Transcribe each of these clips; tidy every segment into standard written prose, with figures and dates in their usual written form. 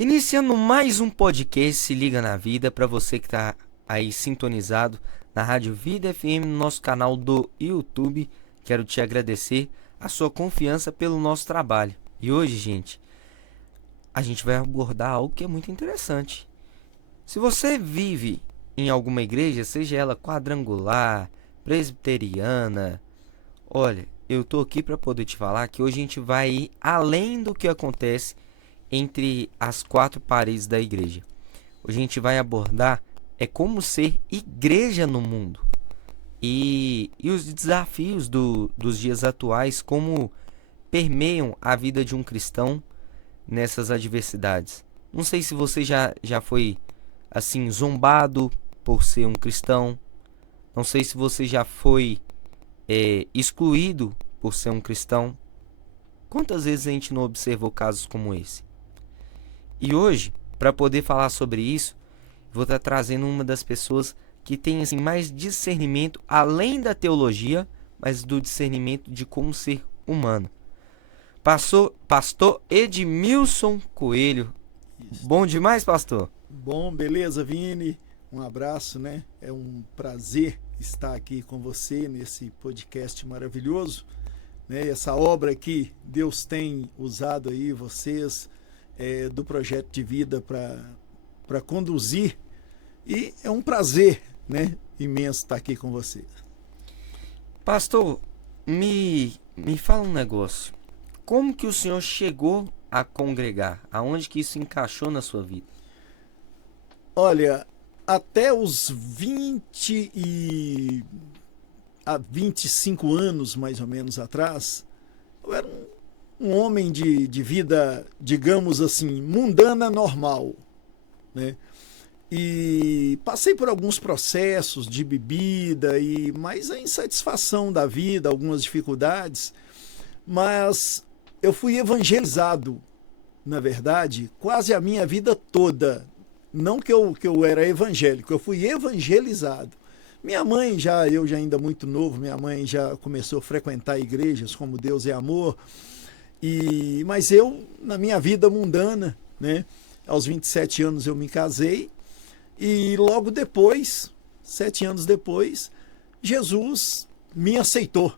Iniciando mais um podcast Se Liga na Vida, para você que está aí sintonizado na Rádio Vida FM, no nosso canal do YouTube. Quero te agradecer a sua confiança pelo nosso trabalho. E hoje, gente, a gente vai abordar algo que é muito interessante. Se você vive em alguma igreja, seja ela quadrangular, presbiteriana, olha, eu tô aqui para poder te falar que hoje a gente vai ir além do que acontece entre as quatro paredes da igreja. Hoje a gente vai abordar como ser igreja no mundo e os desafios dos dias atuais, como permeiam a vida de um cristão nessas adversidades. Não sei se você já foi assim zombado por ser um cristão. Não sei se você já foi excluído por ser um cristão. Quantas vezes a gente não observou casos como esse? E hoje, para poder falar sobre isso, vou estar trazendo uma das pessoas que tem assim, mais discernimento, além da teologia, mas do discernimento de como ser humano. Pastor Edmilson Coelho. Isso. Bom demais, pastor? Bom, beleza, Vini? Um abraço, né? É um prazer estar aqui com você nesse podcast maravilhoso, né? Essa obra que Deus tem usado aí, vocês, do projeto de vida para conduzir. E é um prazer, né? Imenso estar aqui com você. Pastor, me fala um negócio. Como que o senhor chegou a congregar? Aonde que isso encaixou na sua vida? Olha, até os 25 anos, mais ou menos, atrás, eu era um homem de vida, digamos assim, mundana, normal, né? E passei por alguns processos de bebida, mas a insatisfação da vida, algumas dificuldades, mas eu fui evangelizado, na verdade, quase a minha vida toda. Não que eu era evangélico, eu fui evangelizado. Minha mãe, eu já ainda muito novo, minha mãe já começou a frequentar igrejas como Deus é Amor, mas eu, na minha vida mundana, né, aos 27 anos eu me casei, e logo depois, 7 anos depois, Jesus me aceitou,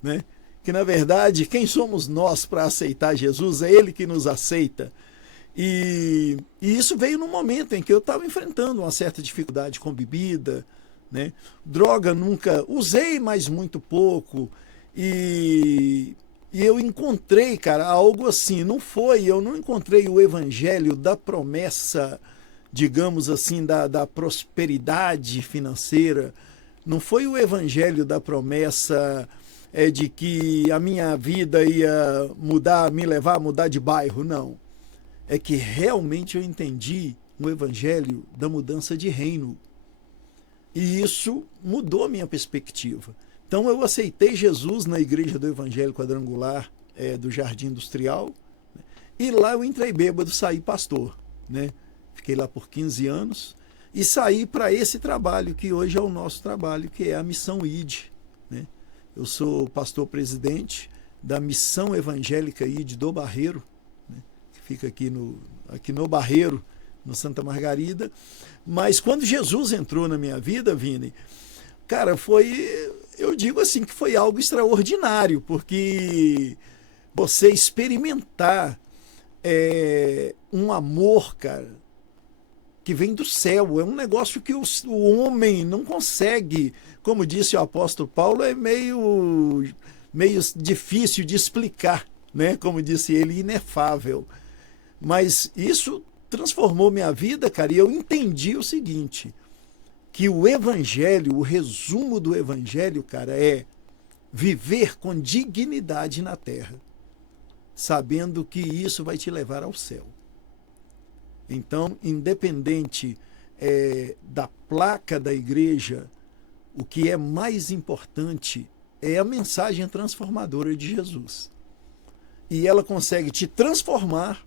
né? Que na verdade, quem somos nós para aceitar Jesus? É Ele que nos aceita. E isso veio num momento em que eu estava enfrentando uma certa dificuldade com bebida, né? Droga nunca usei, mas muito pouco. E eu encontrei, cara, algo assim. Eu não encontrei o evangelho da promessa, digamos assim, da prosperidade financeira. Não foi o evangelho da promessa de que a minha vida ia mudar, me levar a mudar de bairro, não. É que realmente eu entendi o evangelho da mudança de reino. E isso mudou a minha perspectiva. Então eu aceitei Jesus na igreja do Evangelho Quadrangular do Jardim Industrial, né? E lá eu entrei bêbado, saí pastor, né? Fiquei lá por 15 anos e saí para esse trabalho que hoje é o nosso trabalho, que é a Missão ID, né? Eu sou pastor-presidente da Missão Evangélica ID do Barreiro, né? Que fica aqui no Barreiro, no Santa Margarida. Mas quando Jesus entrou na minha vida, Vini, cara, eu digo assim, que foi algo extraordinário, porque você experimentar um amor, cara, que vem do céu, é um negócio que o homem não consegue, como disse o apóstolo Paulo, é meio difícil de explicar, né? Como disse ele, inefável. Mas isso transformou minha vida, cara, e eu entendi o seguinte, que o evangelho, o resumo do evangelho, cara, é viver com dignidade na terra, sabendo que isso vai te levar ao céu. Então, independente da placa da igreja, o que é mais importante é a mensagem transformadora de Jesus. E ela consegue te transformar,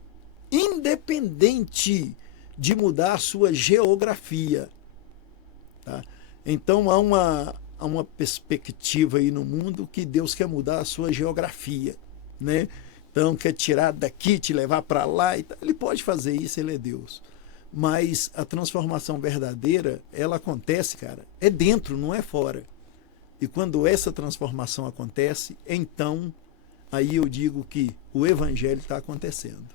independente de mudar a sua geografia. Tá? Então há uma perspectiva aí no mundo que Deus quer mudar a sua geografia, né? Então, quer tirar daqui, te levar para lá. E tal. Ele pode fazer isso, ele é Deus. Mas a transformação verdadeira, ela acontece, cara, é dentro, não é fora. E quando essa transformação acontece, então, aí eu digo que o evangelho está acontecendo.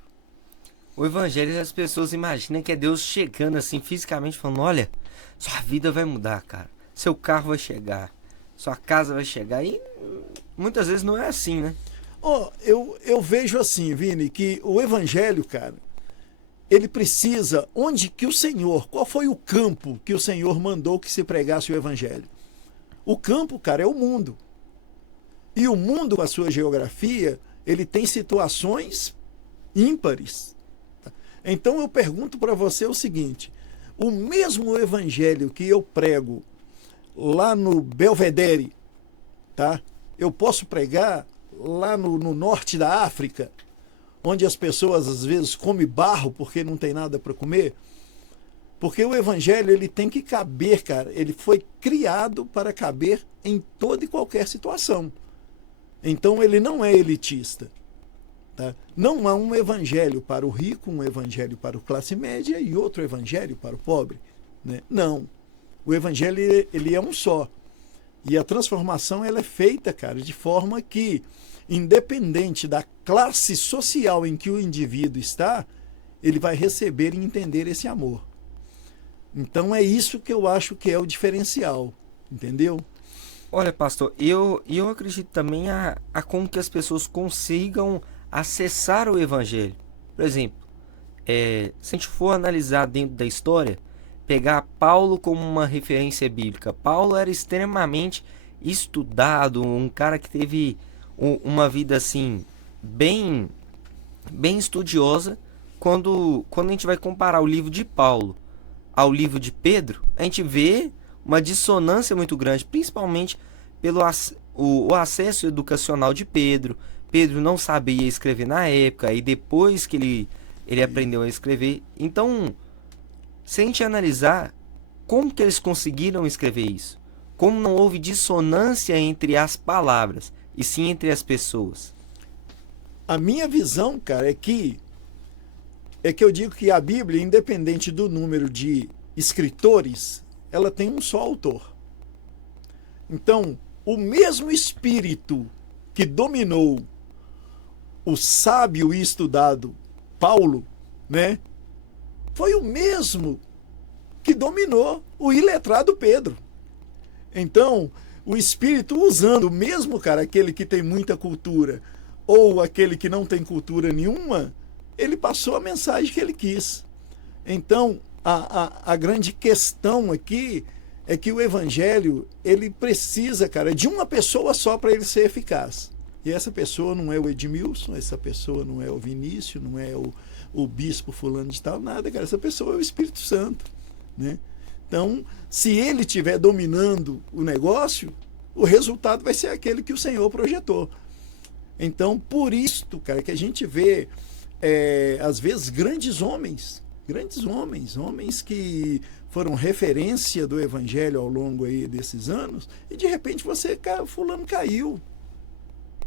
O evangelho, as pessoas imaginam que é Deus chegando assim, fisicamente, falando, olha, sua vida vai mudar, cara. Seu carro vai chegar, sua casa vai chegar. E muitas vezes não é assim, né? Eu vejo assim, Vini, que o evangelho, cara, ele precisa, onde que o Senhor, qual foi o campo que o Senhor mandou que se pregasse o evangelho? O campo, cara, é o mundo. E o mundo, com a sua geografia, ele tem situações ímpares. Então eu pergunto para você o seguinte, o mesmo evangelho que eu prego lá no Belvedere, tá? Eu posso pregar lá no norte da África, onde as pessoas às vezes comem barro porque não tem nada para comer. Porque o evangelho, ele tem que caber, cara. Ele foi criado para caber em toda e qualquer situação. Então ele não é elitista. Tá? Não há um evangelho para o rico, um evangelho para o classe média e outro evangelho para o pobre. Né? Não. O evangelho, ele é um só. E a transformação, ela é feita, cara, de forma que, independente da classe social em que o indivíduo está, ele vai receber e entender esse amor. Então é isso que eu acho que é o diferencial, entendeu? Olha, pastor, eu acredito também a como que as pessoas consigam acessar o evangelho. Por exemplo, se a gente for analisar dentro da história, pegar Paulo como uma referência bíblica. Paulo era extremamente estudado, um cara que teve uma vida assim bem estudiosa. Quando a gente vai comparar o livro de Paulo ao livro de Pedro, a gente vê uma dissonância muito grande, principalmente pelo o acesso educacional de Pedro. Pedro não sabia escrever na época, e depois que ele aprendeu a escrever. Então, se a gente analisar como que eles conseguiram escrever isso, como não houve dissonância entre as palavras, e sim entre as pessoas. A minha visão, cara, é que eu digo que a Bíblia, independente do número de escritores, ela tem um só autor. Então, o mesmo espírito que dominou o sábio e estudado Paulo, né, foi o mesmo que dominou o iletrado Pedro. Então, o espírito usando, mesmo, cara, aquele que tem muita cultura ou aquele que não tem cultura nenhuma, ele passou a mensagem que ele quis. Então, a grande questão aqui é que o evangelho, ele precisa, cara, de uma pessoa só para ele ser eficaz. E essa pessoa não é o Edmilson, essa pessoa não é o Vinícius, não é o bispo fulano de tal, nada, cara. Essa pessoa é o Espírito Santo, né? Então, se ele estiver dominando o negócio, o resultado vai ser aquele que o Senhor projetou. Então, por isto, cara, que a gente vê às vezes grandes homens que foram referência do evangelho ao longo aí desses anos, e de repente fulano caiu,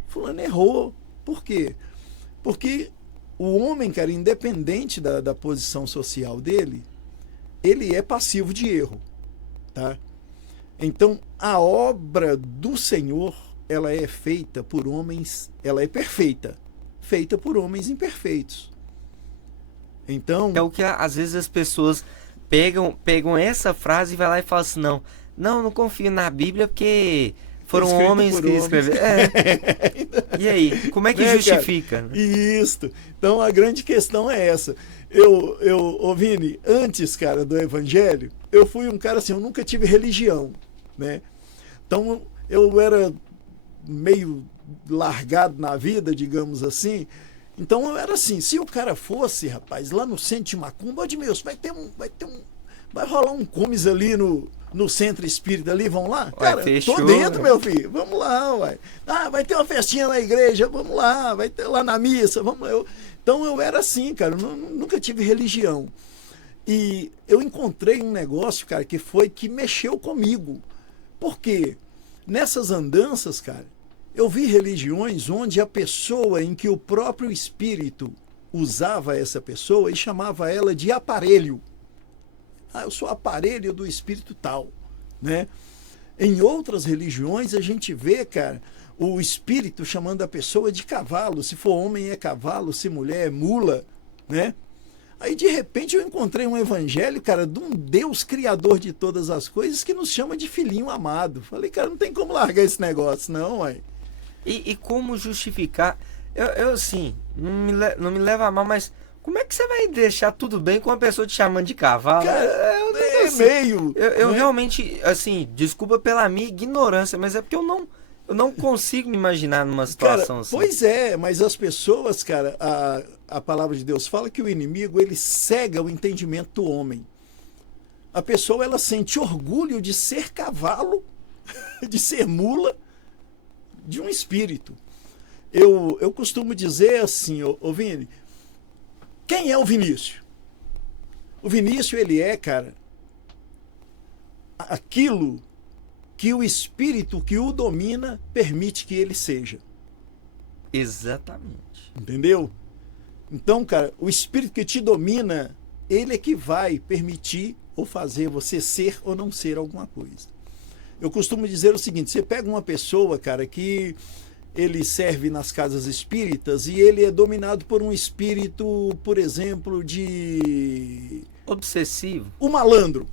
fulano errou. Por quê? Porque o homem, cara, independente da posição social dele, ele é passivo de erro, tá? Então, a obra do Senhor, ela é feita por homens, ela é perfeita, feita por homens imperfeitos. Então, é o que às vezes as pessoas pegam essa frase e vai lá e falam assim, não confio na Bíblia porque foram homens que escreveram. E aí, como é que justifica? Cara, isso. Então a grande questão é essa. Vini, antes, cara, do evangelho, eu fui um cara assim, eu nunca tive religião, né? Então eu era meio largado na vida, digamos assim. Então eu era assim, se o cara fosse, rapaz, lá no centro de Macumba, Edmilson, vai rolar um comes ali no centro espírita ali, vão lá? Ué, cara, fechou, tô dentro, meu filho, vamos lá, uai. Ah, vai ter uma festinha na igreja, vamos lá, vai ter lá na missa, vamos. Então eu era assim, cara, nunca tive religião. E eu encontrei um negócio, cara, que mexeu comigo. Por quê? Nessas andanças, cara, Eu vi religiões onde a pessoa em que o próprio espírito usava essa pessoa e chamava ela de aparelho. Ah, eu sou aparelho do espírito tal, né? Em outras religiões a gente vê, cara, o espírito chamando a pessoa de cavalo. Se for homem é cavalo, se mulher é mula, né? Aí de repente eu encontrei um evangelho, cara, de um Deus criador de todas as coisas que nos chama de filhinho amado. Falei, cara, não tem como largar esse negócio, não, ué. E como justificar? Eu assim, não me leva a mal, mas como é que você vai deixar tudo bem com uma pessoa te chamando de cavalo? Cara, é assim, meio. Eu né? realmente, assim, desculpa pela minha ignorância, mas é porque eu não consigo me imaginar numa situação Cara, assim. pois é, mas as pessoas, cara, a palavra de Deus fala que o inimigo, ele cega o entendimento do homem. A pessoa, ela sente orgulho de ser cavalo, de ser mula, de um espírito. Eu costumo dizer assim, ô Vini, quem é o Vinícius? O Vinícius, ele é, cara, aquilo que o espírito que o domina permite que ele seja. Exatamente. Entendeu? Então, cara, o espírito que te domina, ele é que vai permitir ou fazer você ser ou não ser alguma coisa. Eu costumo dizer o seguinte, você pega uma pessoa, cara, que ele serve nas casas espíritas e ele é dominado por um espírito, por exemplo, de... Obsessivo. um malandro.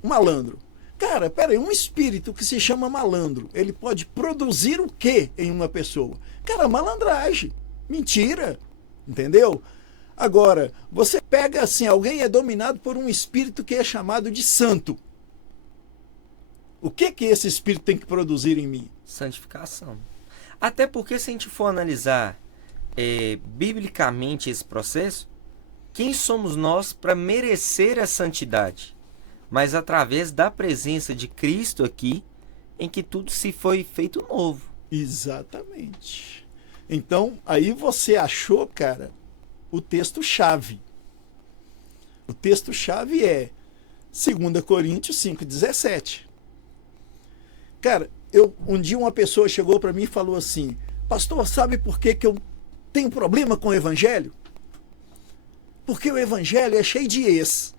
Cara, peraí, um espírito que se chama malandro, ele pode produzir o quê em uma pessoa? Cara, malandragem, mentira, entendeu? Agora, você pega assim, alguém é dominado por um espírito que é chamado de santo. O que esse espírito tem que produzir em mim? Santificação. Até porque se a gente for analisar biblicamente esse processo, quem somos nós para merecer a santidade? Mas através da presença de Cristo aqui, em que tudo se foi feito novo. Exatamente. Então, aí você achou, cara, o texto-chave. O texto-chave é 2 Coríntios 5,17. Cara, um dia uma pessoa chegou para mim e falou assim, pastor, sabe por que eu tenho problema com o evangelho? Porque o evangelho é cheio de ex.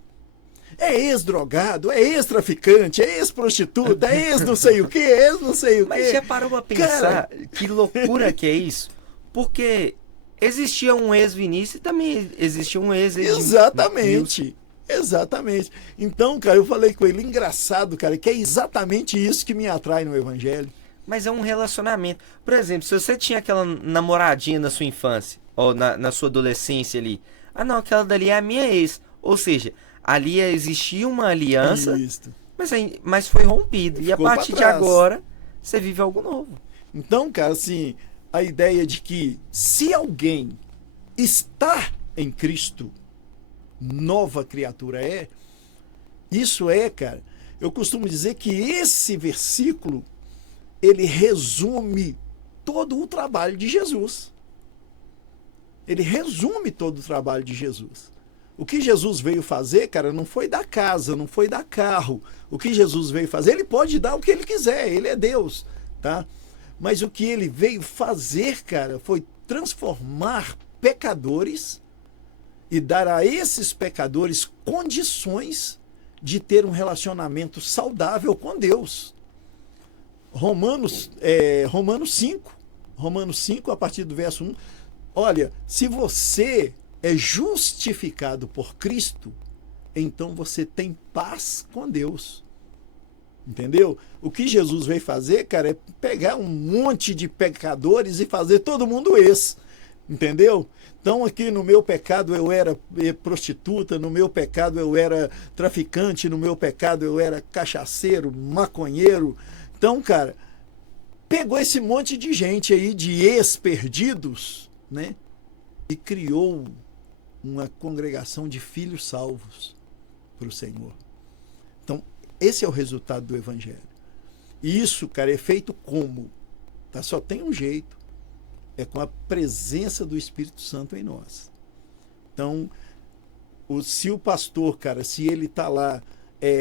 É ex-drogado, é ex-traficante, é ex-prostituta, é ex não sei o que, é ex não sei o que. Mas já parou pra pensar que loucura que é isso? Porque existia um ex-Vinícius e também existia um ex-Edmilson. Exatamente. Exatamente. Então, cara, eu falei com ele, engraçado, cara, que é exatamente isso que me atrai no evangelho. Mas é um relacionamento. Por exemplo, se você tinha aquela namoradinha na sua infância, ou na sua adolescência ali, ah não, aquela dali é a minha ex. Ou seja, ali existia uma aliança, mas foi rompido. E a partir de agora, você vive algo novo. Então, cara, assim, a ideia de que se alguém está em Cristo, nova criatura é, isso é, cara, eu costumo dizer que esse versículo, ele resume todo o trabalho de Jesus. Ele resume todo o trabalho de Jesus. O que Jesus veio fazer, cara, não foi dar casa, não foi dar carro. O que Jesus veio fazer, ele pode dar o que ele quiser, ele é Deus, tá? Mas o que ele veio fazer, cara, foi transformar pecadores e dar a esses pecadores condições de ter um relacionamento saudável com Deus. Romanos 5, a partir do verso 1, olha, se você é justificado por Cristo, então você tem paz com Deus. Entendeu? O que Jesus veio fazer, cara, é pegar um monte de pecadores e fazer todo mundo ex. Entendeu? Então aqui no meu pecado eu era prostituta, no meu pecado eu era traficante, no meu pecado eu era cachaceiro, maconheiro. Então, cara, pegou esse monte de gente aí, de ex-perdidos, né? E criou uma congregação de filhos salvos para o Senhor. Então, esse é o resultado do Evangelho. E isso, cara, é feito como? Tá? Só tem um jeito. É com a presença do Espírito Santo em nós. Então, se o pastor, cara, se ele tá lá,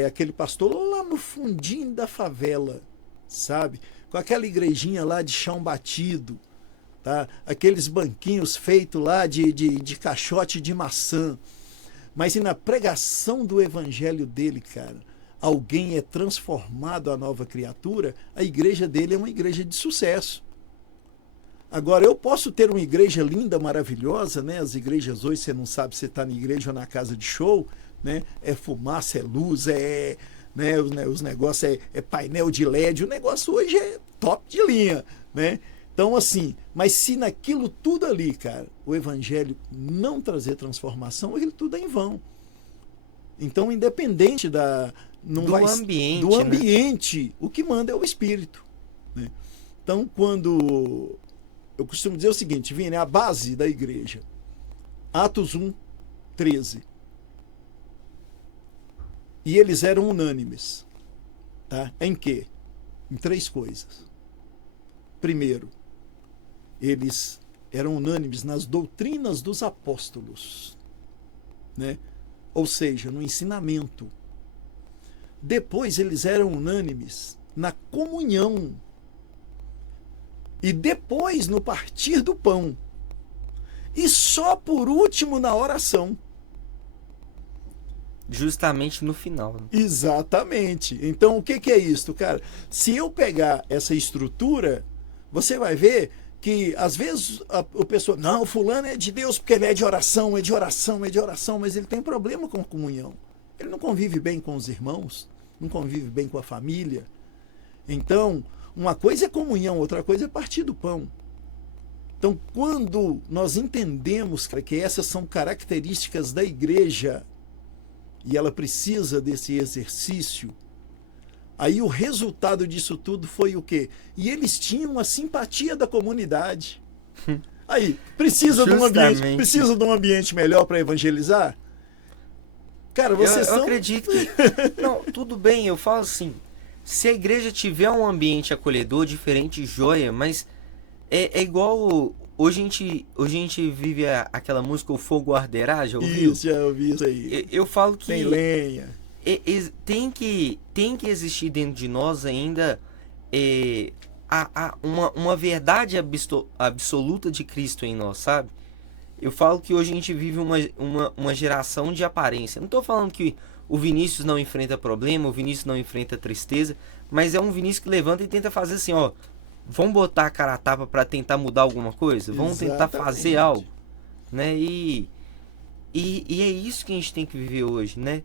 aquele pastor lá no fundinho da favela, sabe? Com aquela igrejinha lá de chão batido, tá? Aqueles banquinhos feitos lá de caixote de maçã. Mas e na pregação do evangelho dele, cara, alguém é transformado a nova criatura, a igreja dele é uma igreja de sucesso. Agora, eu posso ter uma igreja linda, maravilhosa, né? As igrejas hoje, você não sabe se está na igreja ou na casa de show, né? É fumaça, é luz, né? Os negócios é painel de LED, o negócio hoje é top de linha, né? Então, assim, mas se naquilo tudo ali, cara, o evangelho não trazer transformação, aquilo tudo é em vão. Então, independente do ambiente, né? O que manda é o Espírito, né? Então, quando eu costumo dizer o seguinte, Vini, a base da igreja, Atos 1, 13. E eles eram unânimes, tá? Em quê? Em 3 coisas. Primeiro, eles eram unânimes nas doutrinas dos apóstolos, né? Ou seja, no ensinamento. Depois eles eram unânimes na comunhão. E depois no partir do pão. E só por último na oração. Justamente no final. Né? Exatamente. Então o que é isso, cara? Se eu pegar essa estrutura, você vai ver que às vezes o pessoal, não, fulano é de Deus porque ele é de oração, mas ele tem problema com a comunhão. Ele não convive bem com os irmãos, não convive bem com a família. Então, uma coisa é comunhão, outra coisa é partir do pão. Então, quando nós entendemos, cara, que essas são características da igreja e ela precisa desse exercício, aí o resultado disso tudo foi o quê? E eles tinham a simpatia da comunidade. Aí, precisa de um ambiente melhor para evangelizar? Cara, vocês eu acredito que... Não, tudo bem, eu falo assim, se a igreja tiver um ambiente acolhedor, diferente, joia, mas é igual... Hoje a gente vive aquela música O Fogo Arderá, já ouviu? Isso, já ouvi isso aí. Eu falo que... Tem lenha. Tem que existir dentro de nós ainda uma verdade absoluta de Cristo em nós, sabe? Eu falo que hoje a gente vive uma geração de aparência. Não estou falando que o Vinícius não enfrenta problema, o Vinícius não enfrenta tristeza, mas é um Vinícius que levanta e tenta fazer assim, ó, vamos botar a cara a tapa para tentar mudar alguma coisa? Vamos tentar fazer algo, né? E é isso que a gente tem que viver hoje, né?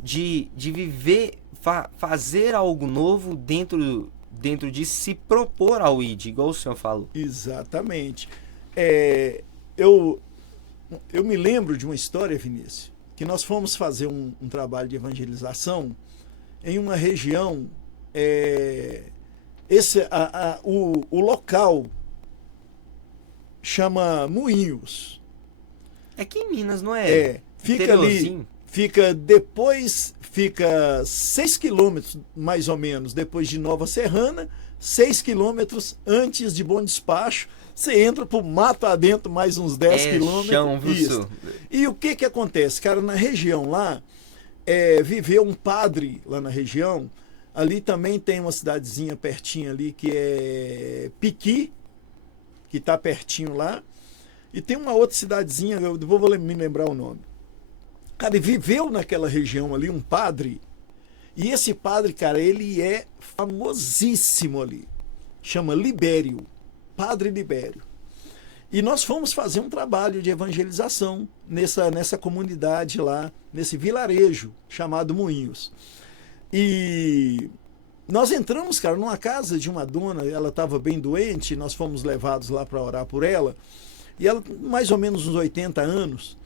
De viver, fazer algo novo dentro de se propor ao ID, igual o senhor falou. Exatamente. Eu me lembro de uma história, Vinícius, que nós fomos fazer um trabalho de evangelização em uma região, o local chama Moinhos. É aqui em Minas, não é? Fica ali, fica 6 quilômetros, mais ou menos, depois de Nova Serrana, 6 quilômetros antes de Bom Despacho, você entra pro mato adentro mais uns 10 quilômetros. Chão, viu? E o que acontece? Cara, na região lá, viveu um padre lá na região, ali também tem uma cidadezinha pertinho ali, que é Piqui, que tá pertinho lá, e tem uma outra cidadezinha, eu vou me lembrar o nome. Cara, viveu naquela região ali um padre, e esse padre, cara, ele é famosíssimo ali, chama Libério, Padre Libério. E nós fomos fazer um trabalho de evangelização nessa comunidade lá, nesse vilarejo chamado Moinhos. E nós entramos, cara, numa casa de uma dona, ela estava bem doente, nós fomos levados lá para orar por ela, e ela, mais ou menos uns 80 anos,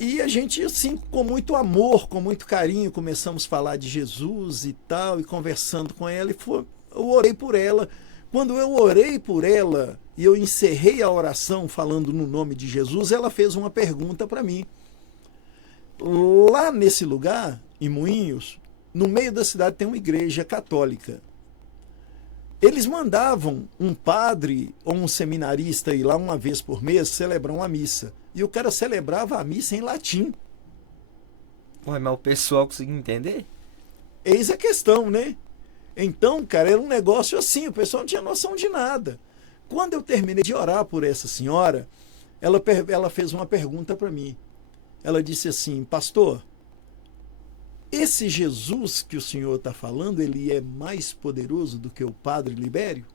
e a gente, assim, com muito amor, com muito carinho, começamos a falar de Jesus e tal, e conversando com ela, eu orei por ela. Quando eu orei por ela e eu encerrei a oração falando no nome de Jesus, ela fez uma pergunta para mim. Lá nesse lugar, em Moinhos, no meio da cidade tem uma igreja católica. Eles mandavam um padre ou um seminarista ir lá uma vez por mês celebrar uma missa. E o cara celebrava a missa em latim. Ué, mas o pessoal conseguiu entender? Eis a questão, né? Então, cara, era um negócio assim, o pessoal não tinha noção de nada. quando eu terminei de orar por essa senhora, ela fez uma pergunta para mim. Ela disse assim: pastor, esse Jesus que o senhor está falando, ele é mais poderoso do que o padre Libério?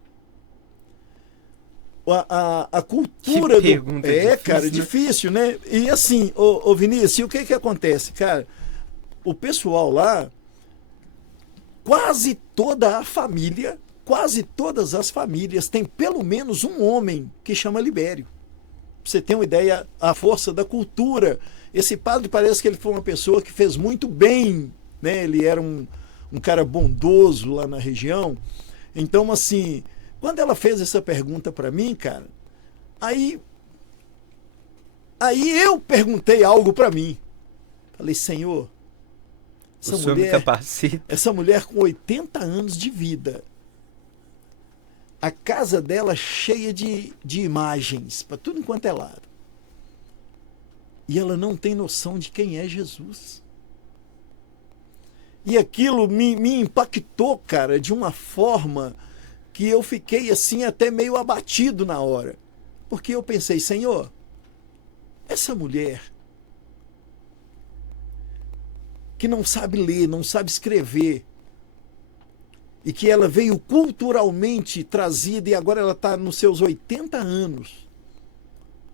A cultura que do... difícil, cara, né? difícil, né? E assim, ô Vinícius, o que acontece? Cara, o pessoal lá, quase toda a família, quase todas as famílias tem pelo menos um homem que chama Libério. Pra você ter uma ideia, a força da cultura. Esse padre parece que ele foi uma pessoa que fez muito bem, né? Ele era um cara bondoso lá na região. Então, assim, quando ela fez essa pergunta para mim, cara, aí eu perguntei algo para mim. Falei: Senhor, essa mulher com 80 anos de vida, a casa dela cheia de imagens para tudo enquanto é lado, e ela não tem noção de quem é Jesus. E aquilo me impactou, cara, de uma forma que eu fiquei assim até meio abatido na hora. Porque eu pensei: Senhor, essa mulher que não sabe ler, não sabe escrever, e que ela veio culturalmente trazida, e agora ela está nos seus 80 anos,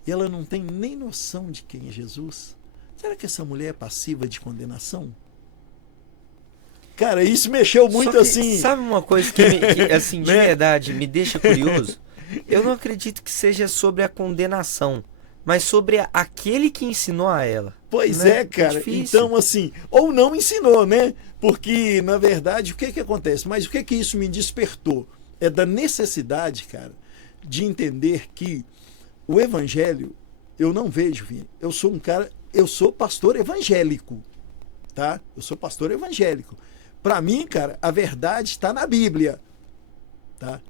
e ela não tem nem noção de quem é Jesus. Será que essa mulher é passiva de condenação? Cara, isso mexeu muito assim. Sabe uma coisa que assim, de verdade, me deixa curioso? Eu não acredito que seja sobre a condenação, mas sobre aquele que ensinou a ela. Pois né? é, cara. Então, assim, ou não ensinou, né? Porque, na verdade, o que acontece? Mas o que isso me despertou? É da necessidade, cara, de entender que o evangelho, eu não vejo, Vini. Eu sou pastor evangélico, tá? Eu sou pastor evangélico. Para mim, cara, a verdade está na Bíblia, tá?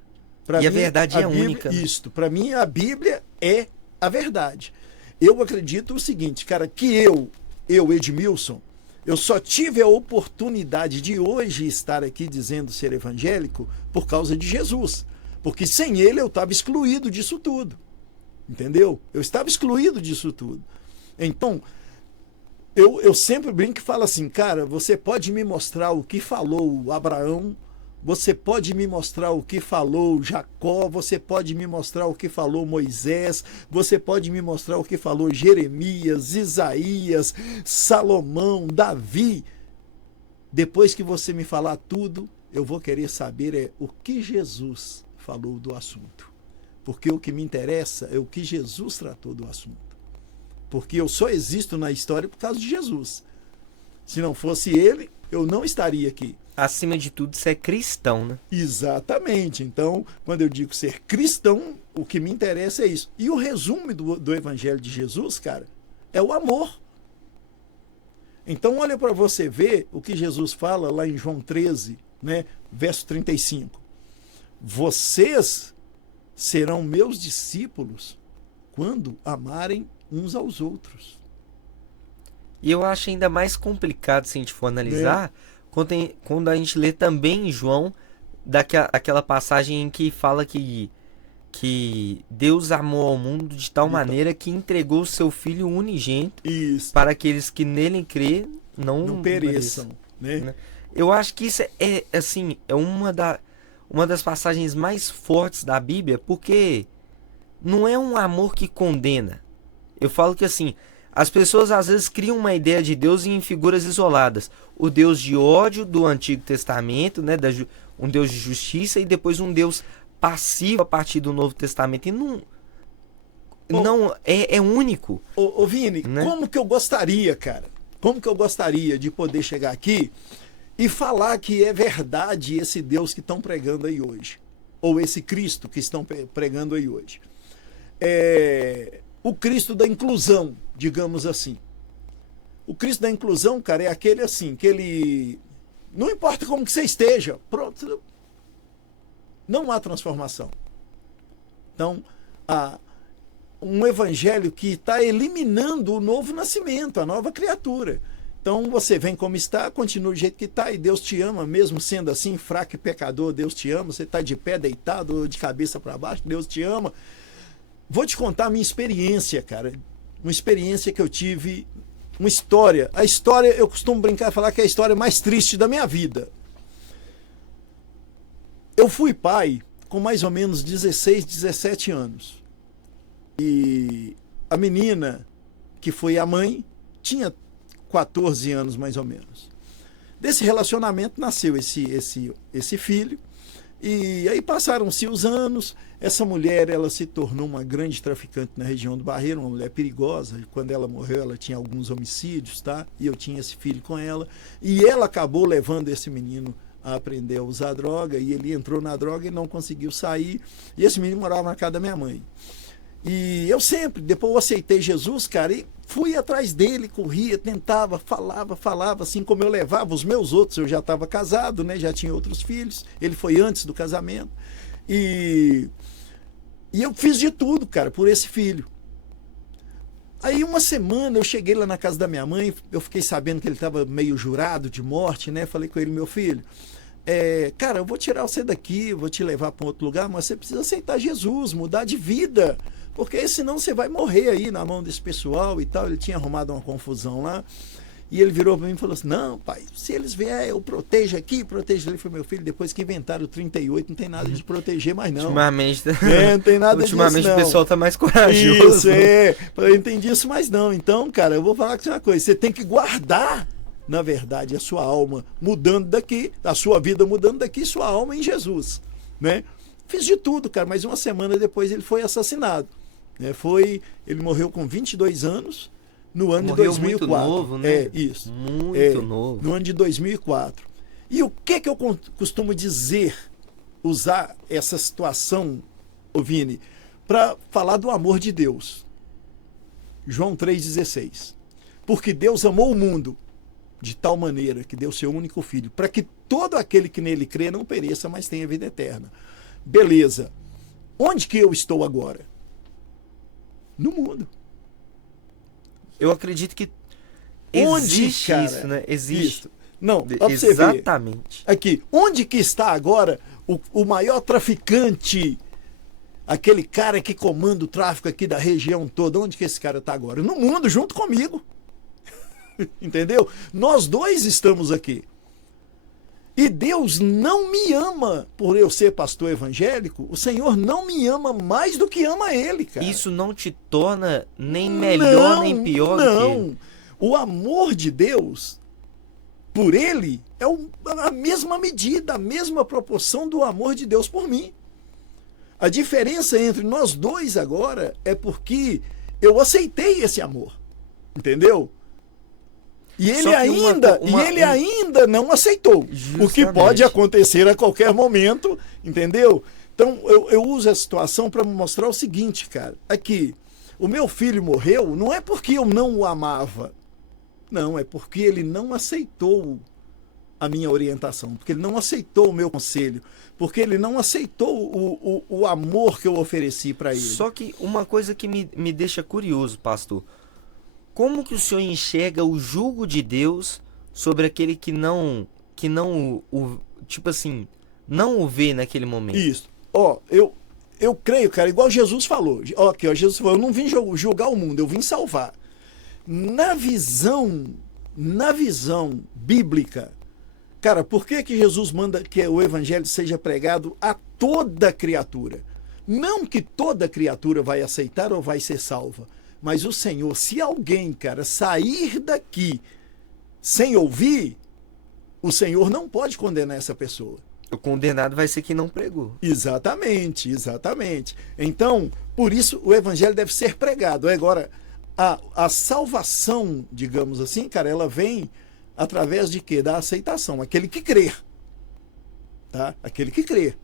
A verdade é única. Isto, para mim, a Bíblia é a verdade. Eu acredito o seguinte, cara, que eu, Edmilson, eu só tive a oportunidade de hoje estar aqui dizendo ser evangélico por causa de Jesus. Porque sem ele eu estava excluído disso tudo. Entendeu? Eu estava excluído disso tudo. Então, eu sempre brinco e falo assim: cara, você pode me mostrar o que falou Abraão, você pode me mostrar o que falou Jacó, você pode me mostrar o que falou Moisés, você pode me mostrar o que falou Jeremias, Isaías, Salomão, Davi. Depois que você me falar tudo, eu vou querer saber o que Jesus falou do assunto. Porque o que me interessa é o que Jesus tratou do assunto. Porque eu só existo na história por causa de Jesus. Se não fosse ele, eu não estaria aqui. Acima de tudo, você é cristão, né? Exatamente. Então, quando eu digo ser cristão, o que me interessa é isso. E o resumo do Evangelho de Jesus, cara, é o amor. Então, olha para você ver o que Jesus fala lá em João 13, né, verso 35. Vocês serão meus discípulos quando amarem uns aos outros. E eu acho ainda mais complicado, se a gente for analisar, quando a gente lê também em João, aquela passagem em que fala que Deus amou ao mundo de tal maneira que entregou o seu Filho unigênito para aqueles que nele crê não pereçam. Né? Eu acho que isso é uma das passagens mais fortes da Bíblia, porque não é um amor que condena. Eu falo que assim, as pessoas às vezes criam uma ideia de Deus em figuras isoladas. O Deus de ódio do Antigo Testamento, né, um Deus de justiça, e depois um Deus passivo a partir do Novo Testamento. E não é único. Ô Vini, né? Como que eu gostaria, cara? Como que eu gostaria de poder chegar aqui e falar que é verdade esse Deus que estão pregando aí hoje. Ou esse Cristo que estão pregando aí hoje. O Cristo da inclusão, digamos assim. O Cristo da inclusão, cara, é aquele assim, que ele... Não importa como que você esteja, pronto. Não há transformação. Então, um evangelho que está eliminando o novo nascimento, a nova criatura. Então você vem como está, continua do jeito que está, e Deus te ama, mesmo sendo assim, fraco e pecador, Deus te ama. Você está de pé, deitado, de cabeça para baixo, Deus te ama. Vou te contar a minha experiência, cara. Uma experiência que eu tive, uma história. A história, eu costumo brincar e falar que é a história mais triste da minha vida. Eu fui pai com mais ou menos 16, 17 anos. E a menina, que foi a mãe, tinha 14 anos mais ou menos. Desse relacionamento nasceu esse filho. E aí passaram-se os anos. Essa mulher, ela se tornou uma grande traficante na região do Barreiro, uma mulher perigosa. Quando ela morreu, ela tinha alguns homicídios, tá? E eu tinha esse filho com ela. E ela acabou levando esse menino a aprender a usar droga. E ele entrou na droga e não conseguiu sair. E esse menino morava na casa da minha mãe. E eu sempre, depois eu aceitei Jesus, cara, e fui atrás dele, corria, tentava, falava, assim como eu levava os meus outros. Eu já estava casado, né? Já tinha outros filhos. Ele foi antes do casamento. E eu fiz de tudo, cara, por esse filho. Aí uma semana eu cheguei lá na casa da minha mãe, eu fiquei sabendo que ele estava meio jurado de morte, né? Falei com ele, meu filho, cara, eu vou tirar você daqui, vou te levar para um outro lugar, mas você precisa aceitar Jesus, mudar de vida, porque senão você vai morrer aí na mão desse pessoal e tal. Ele tinha arrumado uma confusão lá. E ele virou para mim e falou assim, não, pai, se eles vierem, eu protejo aqui, protejo ali. Foi meu filho, depois que inventaram o 38, não tem nada de proteger mais não. Ultimamente, não tem nada ultimamente disso, o pessoal tá mais corajoso. Isso, eu entendi isso, mas não. Então, cara, eu vou falar com você uma coisa, você tem que guardar, na verdade, a sua alma mudando daqui, a sua vida mudando daqui, sua alma em Jesus, né? Fiz de tudo, cara, mas uma semana depois ele foi assassinado, né? Ele morreu com 22 anos, no ano Morreu de 2004. Muito novo, né? Isso. Muito novo. No ano de 2004. E o que eu costumo dizer, usar essa situação, ô Vini, para falar do amor de Deus? João 3,16. Porque Deus amou o mundo de tal maneira que deu seu único filho, para que todo aquele que nele crê não pereça, mas tenha vida eterna. Beleza. Onde que eu estou agora? No mundo. Eu acredito que existe cara, isso, né? Existe. Isso. Não, exatamente. Aqui, onde que está agora o maior traficante, aquele cara que comanda o tráfico aqui da região toda? Onde que esse cara está agora? No mundo, junto comigo. Entendeu? Nós dois estamos aqui. E Deus não me ama por eu ser pastor evangélico. O Senhor não me ama mais do que ama ele, cara. Isso não te torna nem melhor nem pior do que ele. O amor de Deus por ele é a mesma medida, a mesma proporção do amor de Deus por mim. A diferença entre nós dois agora é porque eu aceitei esse amor. Entendeu? E ele ainda não aceitou. Justamente. O que pode acontecer a qualquer momento, entendeu? Então, eu uso essa situação para mostrar o seguinte, cara. Aqui, o meu filho morreu não é porque eu não o amava. Não, é porque ele não aceitou a minha orientação, porque ele não aceitou o meu conselho, porque ele não aceitou o amor que eu ofereci para ele. Só que uma coisa que me deixa curioso, pastor. Como que o senhor enxerga o jugo de Deus sobre aquele que não tipo assim, não o vê naquele momento? Isso. Eu creio, cara, igual Jesus falou. Jesus falou, eu não vim julgar o mundo, eu vim salvar. Na visão bíblica, cara, por que Jesus manda que o evangelho seja pregado a toda criatura? Não que toda criatura vai aceitar ou vai ser salva. Mas o Senhor, se alguém, cara, sair daqui sem ouvir, o Senhor não pode condenar essa pessoa. O condenado vai ser quem não pregou. Exatamente. Então, por isso, o evangelho deve ser pregado. Agora, a salvação, digamos assim, cara, ela vem através de quê? Da aceitação. Aquele que crer. Tá? Aquele que crer.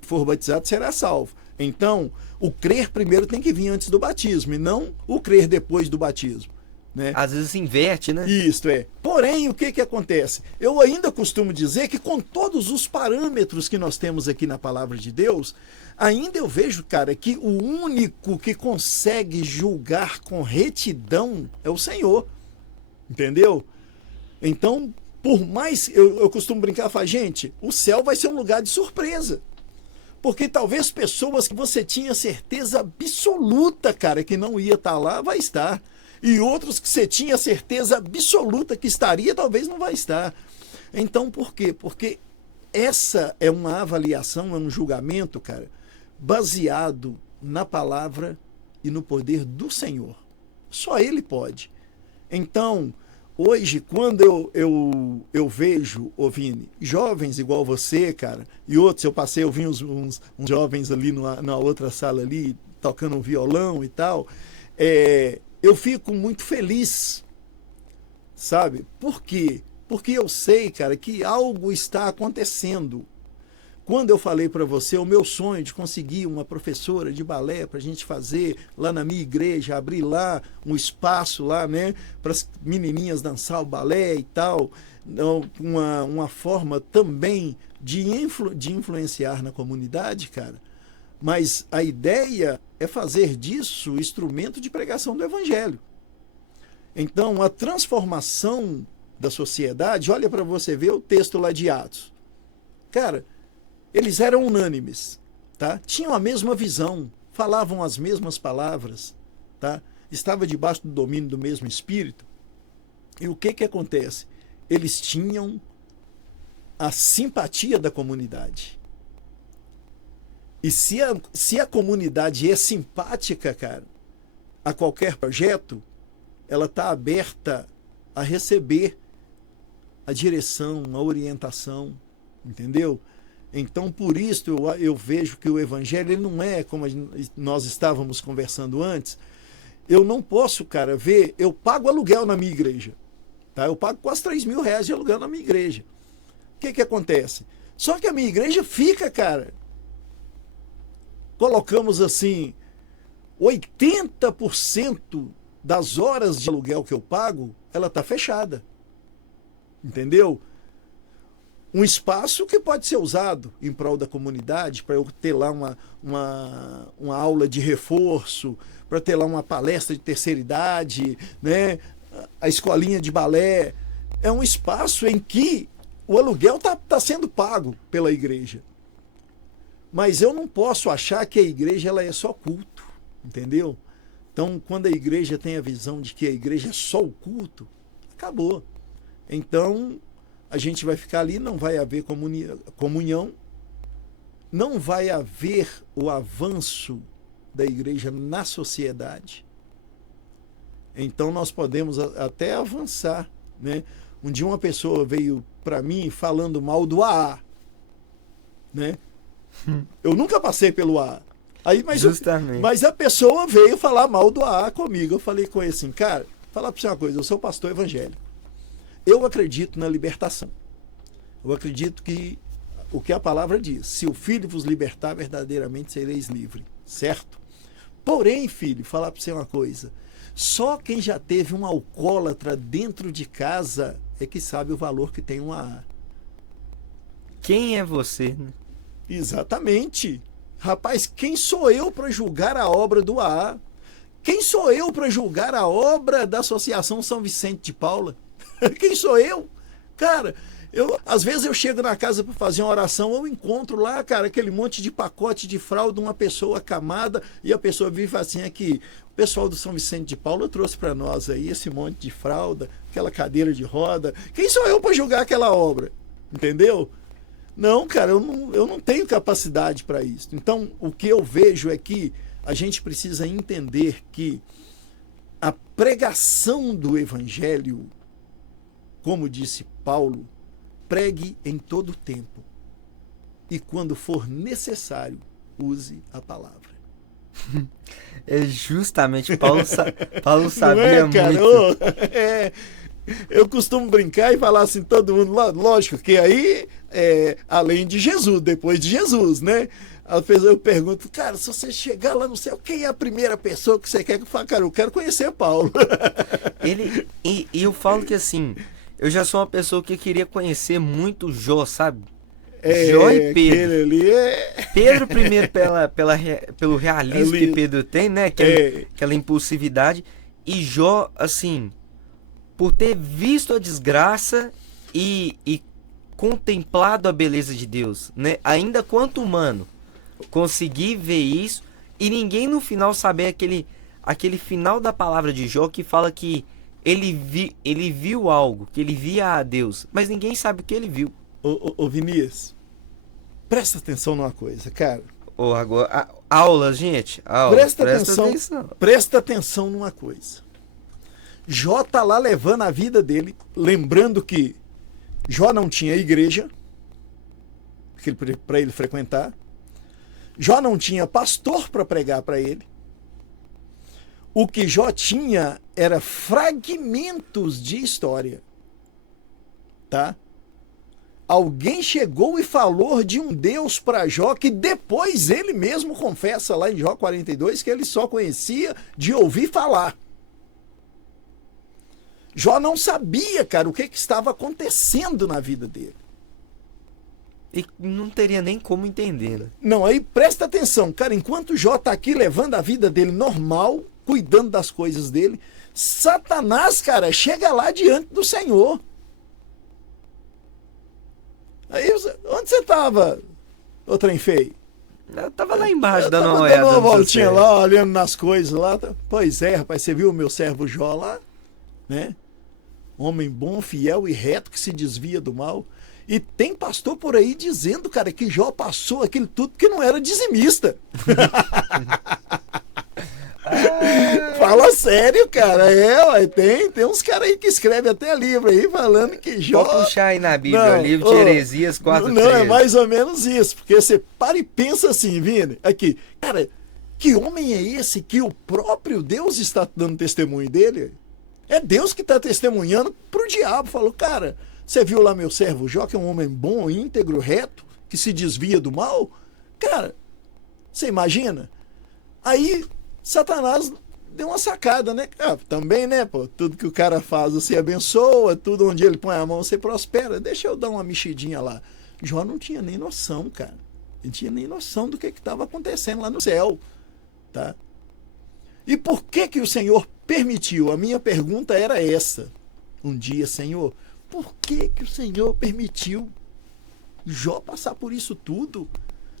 For batizado será salvo. Então, o crer primeiro tem que vir antes do batismo, e não o crer depois do batismo. Né? Às vezes se inverte, né? Isto é. Porém, o que acontece? Eu ainda costumo dizer que com todos os parâmetros que nós temos aqui na palavra de Deus, ainda eu vejo, cara, que o único que consegue julgar com retidão é o Senhor. Entendeu? Então, por mais, eu costumo brincar e falar, gente, o céu vai ser um lugar de surpresa. Porque talvez pessoas que você tinha certeza absoluta, cara, que não ia estar lá, vai estar. E outros que você tinha certeza absoluta que estaria, talvez não vai estar. Então, por quê? Porque essa é uma avaliação, é um julgamento, cara, baseado na palavra e no poder do Senhor. Só Ele pode. Então, hoje, quando eu vejo, ô Vini, jovens igual você, cara, e outros, eu vi uns jovens ali na outra sala ali, tocando um violão e tal, eu fico muito feliz, sabe? Por quê? Porque eu sei, cara, que algo está acontecendo. Quando eu falei para você o meu sonho de conseguir uma professora de balé para a gente fazer lá na minha igreja, abrir lá um espaço lá, né, para as menininhas dançar o balé e tal, uma forma também de influenciar na comunidade, cara. Mas a ideia é fazer disso instrumento de pregação do evangelho. Então, a transformação da sociedade, olha para você ver o texto lá de Atos. Cara, eles eram unânimes, tá? Tinham a mesma visão, falavam as mesmas palavras, tá? Estava debaixo do domínio do mesmo Espírito. E o que acontece? Eles tinham a simpatia da comunidade. E se a comunidade é simpática, cara, a qualquer projeto, ela está aberta a receber a direção, a orientação, entendeu? Então, por isso, eu vejo que o evangelho ele não é como nós estávamos conversando antes. Eu não posso, cara, ver... Eu pago aluguel na minha igreja. Tá? Eu pago quase R$3.000 de aluguel na minha igreja. O que acontece? Só que a minha igreja fica, cara... Colocamos assim... 80% das horas de aluguel que eu pago, ela está fechada. Entendeu? Um espaço que pode ser usado em prol da comunidade, para eu ter lá uma aula de reforço, para ter lá uma palestra de terceira idade, né? A escolinha de balé. É um espaço em que o aluguel tá sendo pago pela igreja. Mas eu não posso achar que a igreja ela é só culto, entendeu? Então, quando a igreja tem a visão de que a igreja é só o culto, acabou. Então, a gente vai ficar ali, não vai haver comunhão, não vai haver o avanço da igreja na sociedade. Então, nós podemos até avançar, né? Um dia uma pessoa veio para mim falando mal do AA, né? Eu nunca passei pelo AA. Aí, mas a pessoa veio falar mal do AA comigo. Eu falei com ele assim, cara, falar para você uma coisa, eu sou pastor evangélico. Eu acredito na libertação. Eu acredito que o que a palavra diz, se o Filho vos libertar, verdadeiramente sereis livres, certo? Porém, filho, falar para você uma coisa, só quem já teve um alcoólatra dentro de casa é que sabe o valor que tem um AA. Quem é você, né? Exatamente. Rapaz, quem sou eu para julgar a obra do AA? Quem sou eu para julgar a obra da Associação São Vicente de Paula? Quem sou eu? Cara, às vezes eu chego na casa para fazer uma oração, eu encontro lá, cara, aquele monte de pacote de fralda, uma pessoa acamada, e a pessoa vive assim, aqui, o pessoal do São Vicente de Paula trouxe para nós aí esse monte de fralda, aquela cadeira de roda. Quem sou eu para julgar aquela obra? Entendeu? Não, cara, eu não tenho capacidade para isso. Então, o que eu vejo é que a gente precisa entender que a pregação do evangelho, como disse Paulo, pregue em todo tempo e quando for necessário, use a palavra. É justamente, Paulo sabia não é, cara? muito. Eu costumo brincar e falar assim, todo mundo, lógico que aí, além de Jesus, depois de Jesus, né? Às vezes eu pergunto, cara, se você chegar lá no céu, quem é a primeira pessoa que você quer que eu fale? Cara, eu quero conhecer Paulo. E eu falo que assim, eu já sou uma pessoa que queria conhecer muito Jó, sabe? Jó e Pedro. Pedro primeiro pelo realismo que Pedro tem, né? Aquela impulsividade. E Jó, assim, por ter visto a desgraça e contemplado a beleza de Deus, né? Ainda quanto humano, conseguir ver isso e ninguém no final saber aquele final da palavra de Jó que fala que ele viu algo, que ele via a Deus, mas ninguém sabe o que ele viu. Ô Vinícius, presta atenção numa coisa, cara. Ou agora, aulas, gente, aulas, presta atenção numa coisa. Jó tá lá levando a vida dele, lembrando que Jó não tinha igreja para ele frequentar. Jó não tinha pastor para pregar para ele. O que Jó tinha era fragmentos de história. Tá? Alguém chegou e falou de um Deus para Jó que depois ele mesmo confessa lá em Jó 42 que ele só conhecia de ouvir falar. Jó não sabia, cara, o que estava acontecendo na vida dele. E não teria nem como entender, né? Não, aí presta atenção, cara, enquanto Jó tá aqui levando a vida dele normal, cuidando das coisas dele, Satanás, cara, chega lá diante do Senhor. Aí, onde você tava, ô trem feio? Eu tava lá embaixo, eu dando tava uma olhada. Dando uma voltinha lá, olhando nas coisas lá. Pois é, rapaz, você viu o meu servo Jó lá? Né? Homem bom, fiel e reto que se desvia do mal. E tem pastor por aí dizendo, cara, que Jó passou aquilo tudo porque não era dizimista. Fala sério, cara. Tem uns caras aí que escrevem até livro aí falando que Jó... Pode puxar aí na Bíblia, o livro de Heresias 4:13. Não, é mais ou menos isso. Porque você para e pensa assim, Vini, aqui, cara, que homem é esse que o próprio Deus está dando testemunho dele? É Deus que está testemunhando pro diabo. Falou, cara, você viu lá meu servo Jó, que é um homem bom, íntegro, reto, que se desvia do mal? Cara, você imagina? Aí, Satanás deu uma sacada, né? Também, né, pô? Tudo que o cara faz, você abençoa, tudo onde ele põe a mão, você prospera. Deixa eu dar uma mexidinha lá. Jó não tinha nem noção, cara. Ele não tinha nem noção do que estava acontecendo lá no céu, tá? E por que o Senhor permitiu? A minha pergunta era essa. Um dia, Senhor, por que o Senhor permitiu Jó passar por isso tudo?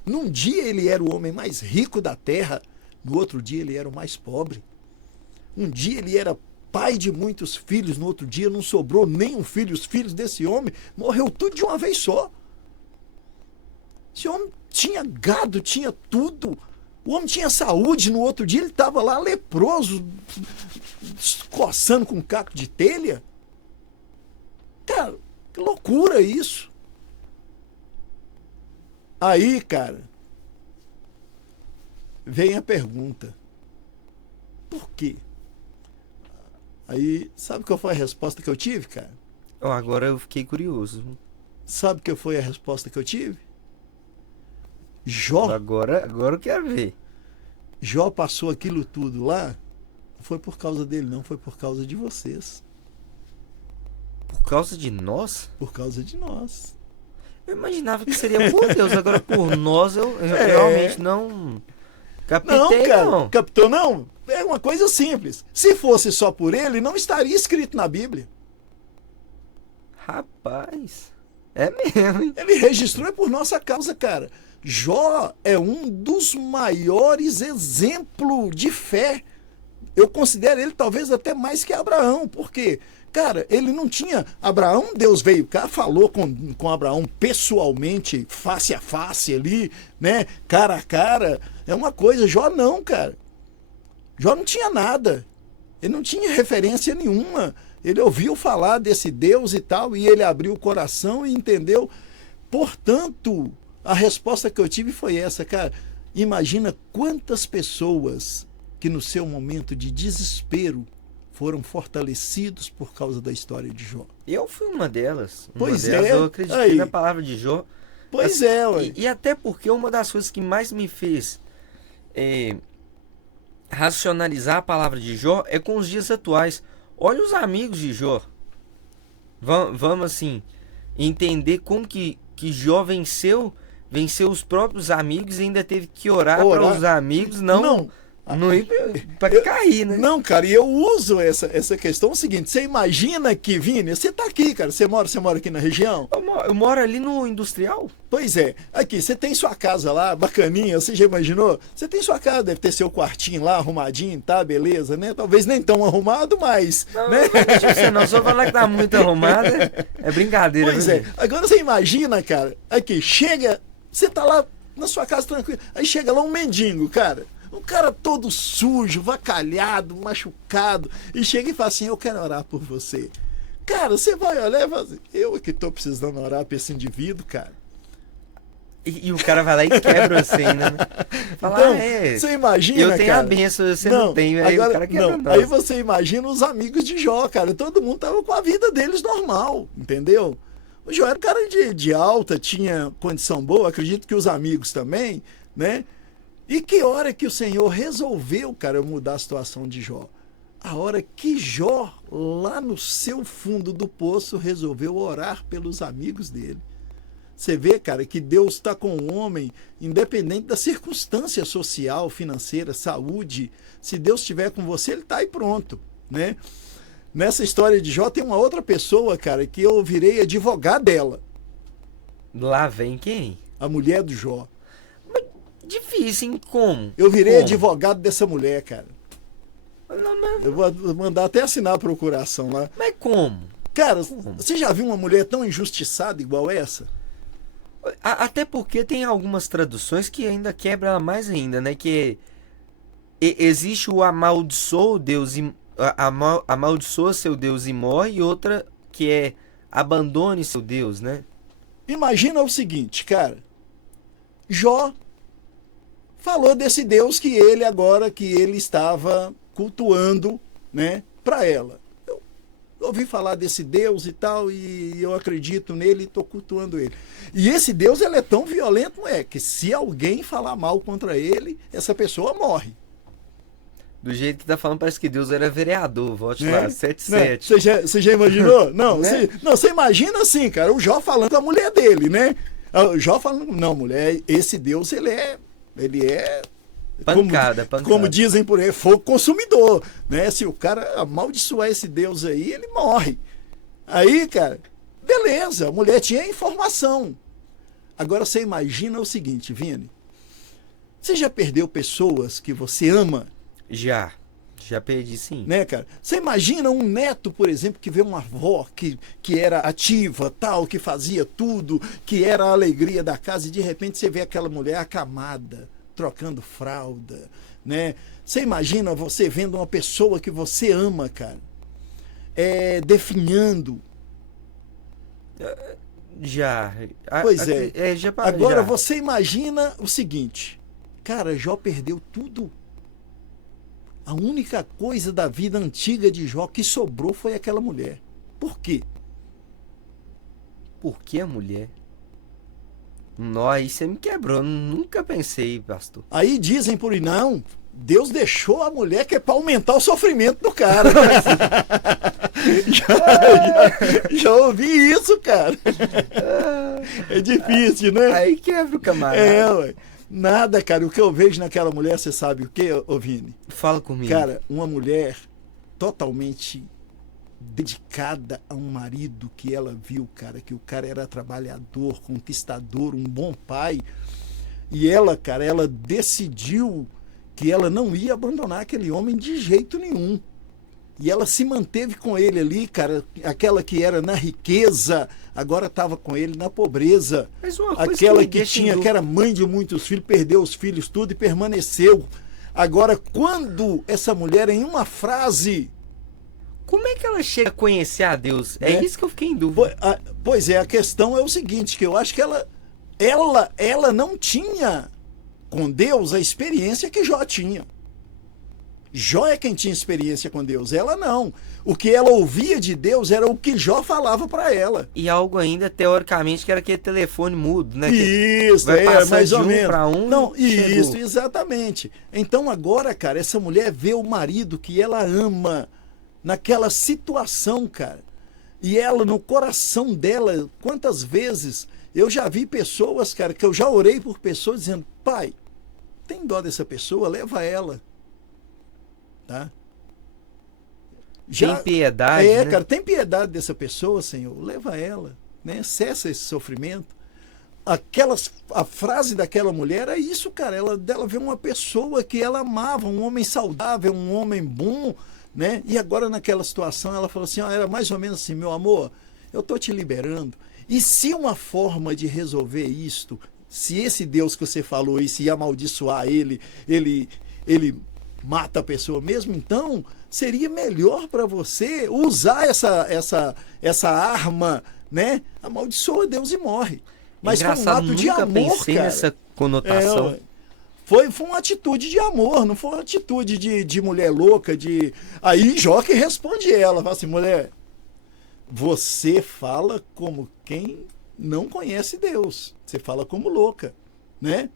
Num dia ele era o homem mais rico da terra, no outro dia ele era o mais pobre. Um dia ele era pai de muitos filhos, no outro dia não sobrou nenhum filho. Os filhos desse homem morreu tudo de uma vez só. Esse homem tinha gado, tinha tudo. O homem tinha saúde, no outro dia ele estava lá leproso, coçando com um caco de telha. Cara, que loucura isso. Aí, cara, vem a pergunta. Por quê? Aí, sabe qual foi a resposta que eu tive, cara? Agora eu fiquei curioso. Sabe qual foi a resposta que eu tive? Jó. Agora eu quero ver. Jó passou aquilo tudo lá, não foi por causa dele, não, foi por causa de vocês. Por causa de nós? Por causa de nós. Eu imaginava que seria por Deus, agora por nós eu realmente não captei, não. Cara, não. Captou não? É uma coisa simples. Se fosse só por ele, não estaria escrito na Bíblia. Rapaz, é mesmo, hein? Ele registrou por nossa causa, cara. Jó é um dos maiores exemplos de fé. Eu considero ele talvez até mais que Abraão. Por quê? Cara, ele não tinha... Abraão, Deus veio cá, falou com Abraão pessoalmente, face a face ali, né? Cara a cara. É uma coisa. Jó não, cara. Jó não tinha nada. Ele não tinha referência nenhuma. Ele ouviu falar desse Deus e tal, e ele abriu o coração e entendeu. Portanto, a resposta que eu tive foi essa, cara. Imagina quantas pessoas que no seu momento de desespero foram fortalecidos por causa da história de Jó. Eu fui uma delas. Pois eu acreditei aí. na palavra de Jó. Pois é, ué. E até porque uma das coisas que mais me fez racionalizar a palavra de Jó é com os dias atuais. Olha os amigos de Jó. Vamos assim, entender como que Jó venceu os próprios amigos e ainda teve que orar para os amigos não Não ir pra cair, né? Não, cara, e eu uso essa questão. É o seguinte, você imagina que, Vini, você tá aqui, cara, você mora aqui na região? Eu moro ali no Industrial. Pois é, aqui, você tem sua casa lá, bacaninha, você já imaginou? Você tem sua casa, deve ter seu quartinho lá, arrumadinho, tá, beleza, né? Talvez nem tão arrumado, mas... Não, né? não deixa você não, só falar que tá muito arrumada é brincadeira. Pois viu, é, gente? agora você imagina, cara, aqui, chega, você tá lá na sua casa tranquilo, aí chega lá um mendigo, cara. Um cara todo sujo, vacalhado, machucado, e chega e fala assim, eu quero orar por você. Cara, você vai olhar e fala assim, eu é que tô precisando orar pra esse indivíduo, cara. E o cara vai lá e quebra você ainda, né? Fala, Então, você imagina, eu tenho cara, a benção, você não tem, aí agora, o cara quebra não, nós. aí você imagina os amigos de Jó, cara, todo mundo tava com a vida deles normal, entendeu? O Jó era um cara de alta, tinha condição boa, acredito que os amigos também, né? E que hora que o Senhor resolveu, cara, mudar a situação de Jó? A hora que Jó, lá no seu fundo do poço, resolveu orar pelos amigos dele. Você vê, cara, que Deus está com o homem, independente da circunstância social, financeira, saúde. Se Deus estiver com você, ele está aí pronto, né? Nessa história de Jó tem uma outra pessoa, cara, que eu virei advogado dela. Lá vem quem? A mulher do Jó. Difícil, hein? Como? Eu virei Como? advogado dessa mulher, cara. Não, mas, Eu vou mandar até assinar a procuração lá. mas como? Cara, você já viu uma mulher tão injustiçada igual essa? Até porque tem algumas traduções que ainda quebra mais ainda, né? Que existe o amaldiçoa Deus e amaldiçoa seu Deus e morre, e outra que é abandone seu Deus, né? Imagina o seguinte, cara. Jó falou desse Deus que ele estava cultuando, né, para ela. Eu ouvi falar desse Deus e tal, e eu acredito nele e estou cultuando ele. E esse Deus, ele é tão violento, que se alguém falar mal contra ele, essa pessoa morre. Do jeito que tá falando, parece que Deus era vereador. Volte Né? lá, 77. Você já imaginou? Não, Né? você imagina assim, cara, o Jó falando com a mulher dele, né? O Jó falando, não, mulher, esse Deus, ele é Pancada. como dizem por aí, fogo consumidor, né? Se o cara amaldiçoar esse Deus aí, ele morre. Aí, cara, beleza, a mulher tinha informação. Agora você imagina o seguinte, Vini, você já perdeu pessoas que você ama? Já perdi, sim. Né, cara? Você imagina um neto, por exemplo, que vê uma avó que era ativa, tal, que fazia tudo, que era a alegria da casa, e de repente você vê aquela mulher acamada, trocando fralda, né? Você imagina você vendo uma pessoa que você ama, cara, definhando. Já. Pois é. Agora já. você imagina o seguinte, cara, Jó perdeu tudo. A única coisa da vida antiga de Jó que sobrou foi aquela mulher. Por quê? Por que a mulher? Aí você me quebrou. Nunca pensei, pastor. Aí dizem por aí, não, Deus deixou a mulher que é para aumentar o sofrimento do cara. já ouvi isso, cara. É difícil, né? Aí quebra o camarada. Ué. Nada, cara. O que eu vejo naquela mulher, você sabe o que, ô Vini? Fala comigo. Cara, uma mulher totalmente dedicada a um marido que ela viu, cara, que o cara era trabalhador, conquistador, um bom pai. E ela, cara, ela decidiu que ela não ia abandonar aquele homem de jeito nenhum. E ela se manteve com ele ali, cara, aquela que era na riqueza, agora estava com ele na pobreza. Mas uma coisa Aquela me que deixa em tinha, que dúvida. era mãe de muitos filhos, perdeu os filhos tudo e permaneceu. Agora, quando essa mulher, em uma frase... Como é que ela chega a conhecer a Deus? É Né? isso que eu fiquei em dúvida. Pois é, a questão é o seguinte, que eu acho que ela não tinha com Deus a experiência que Jó tinha. Jó é quem tinha experiência com Deus, ela não. O que ela ouvia de Deus era o que Jó falava para ela. E algo ainda, teoricamente, que era aquele telefone mudo, né? Isso, vai passando mais de ou um menos. pra um, Não, chegou. isso, exatamente. Então agora, cara, essa mulher vê o marido que ela ama naquela situação, cara. E ela, no coração dela, quantas vezes eu já vi pessoas, cara, que eu já orei por pessoas dizendo, pai, tem dó dessa pessoa, leva ela. tá? Tem piedade, né? Cara, tem piedade dessa pessoa, Senhor. Leva ela, né? Cessa esse sofrimento. A frase daquela mulher é isso, cara. Ela vê uma pessoa que ela amava, um homem saudável, um homem bom, né? E agora naquela situação ela falou assim, era mais ou menos assim, meu amor, eu tô te liberando. E se uma forma de resolver isto, se esse Deus que você falou aí, se amaldiçoar ele mata a pessoa mesmo, então seria melhor para você usar essa arma, né? Amaldiçoa Deus e morre. Mas engraçado, foi um ato de nunca amor, pensei cara. nessa conotação. Foi uma atitude de amor, não foi uma atitude de mulher louca, Aí Jó que responde ela, fala assim, mulher, você fala como quem não conhece Deus. Você fala como louca, né?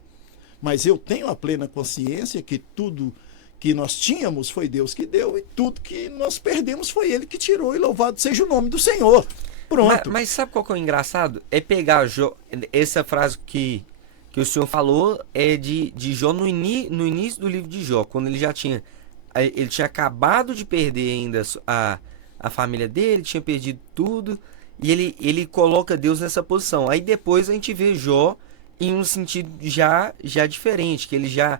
Mas eu tenho a plena consciência que tudo que nós tínhamos foi Deus que deu e tudo que nós perdemos foi Ele que tirou, e louvado seja o nome do Senhor. Pronto. Mas sabe qual que é o engraçado? É pegar essa frase que o senhor falou é de Jó no início do livro de Jó, quando ele tinha acabado de perder ainda a família dele, tinha perdido tudo, e ele coloca Deus nessa posição. Aí depois a gente vê Jó em um sentido já diferente, que ele já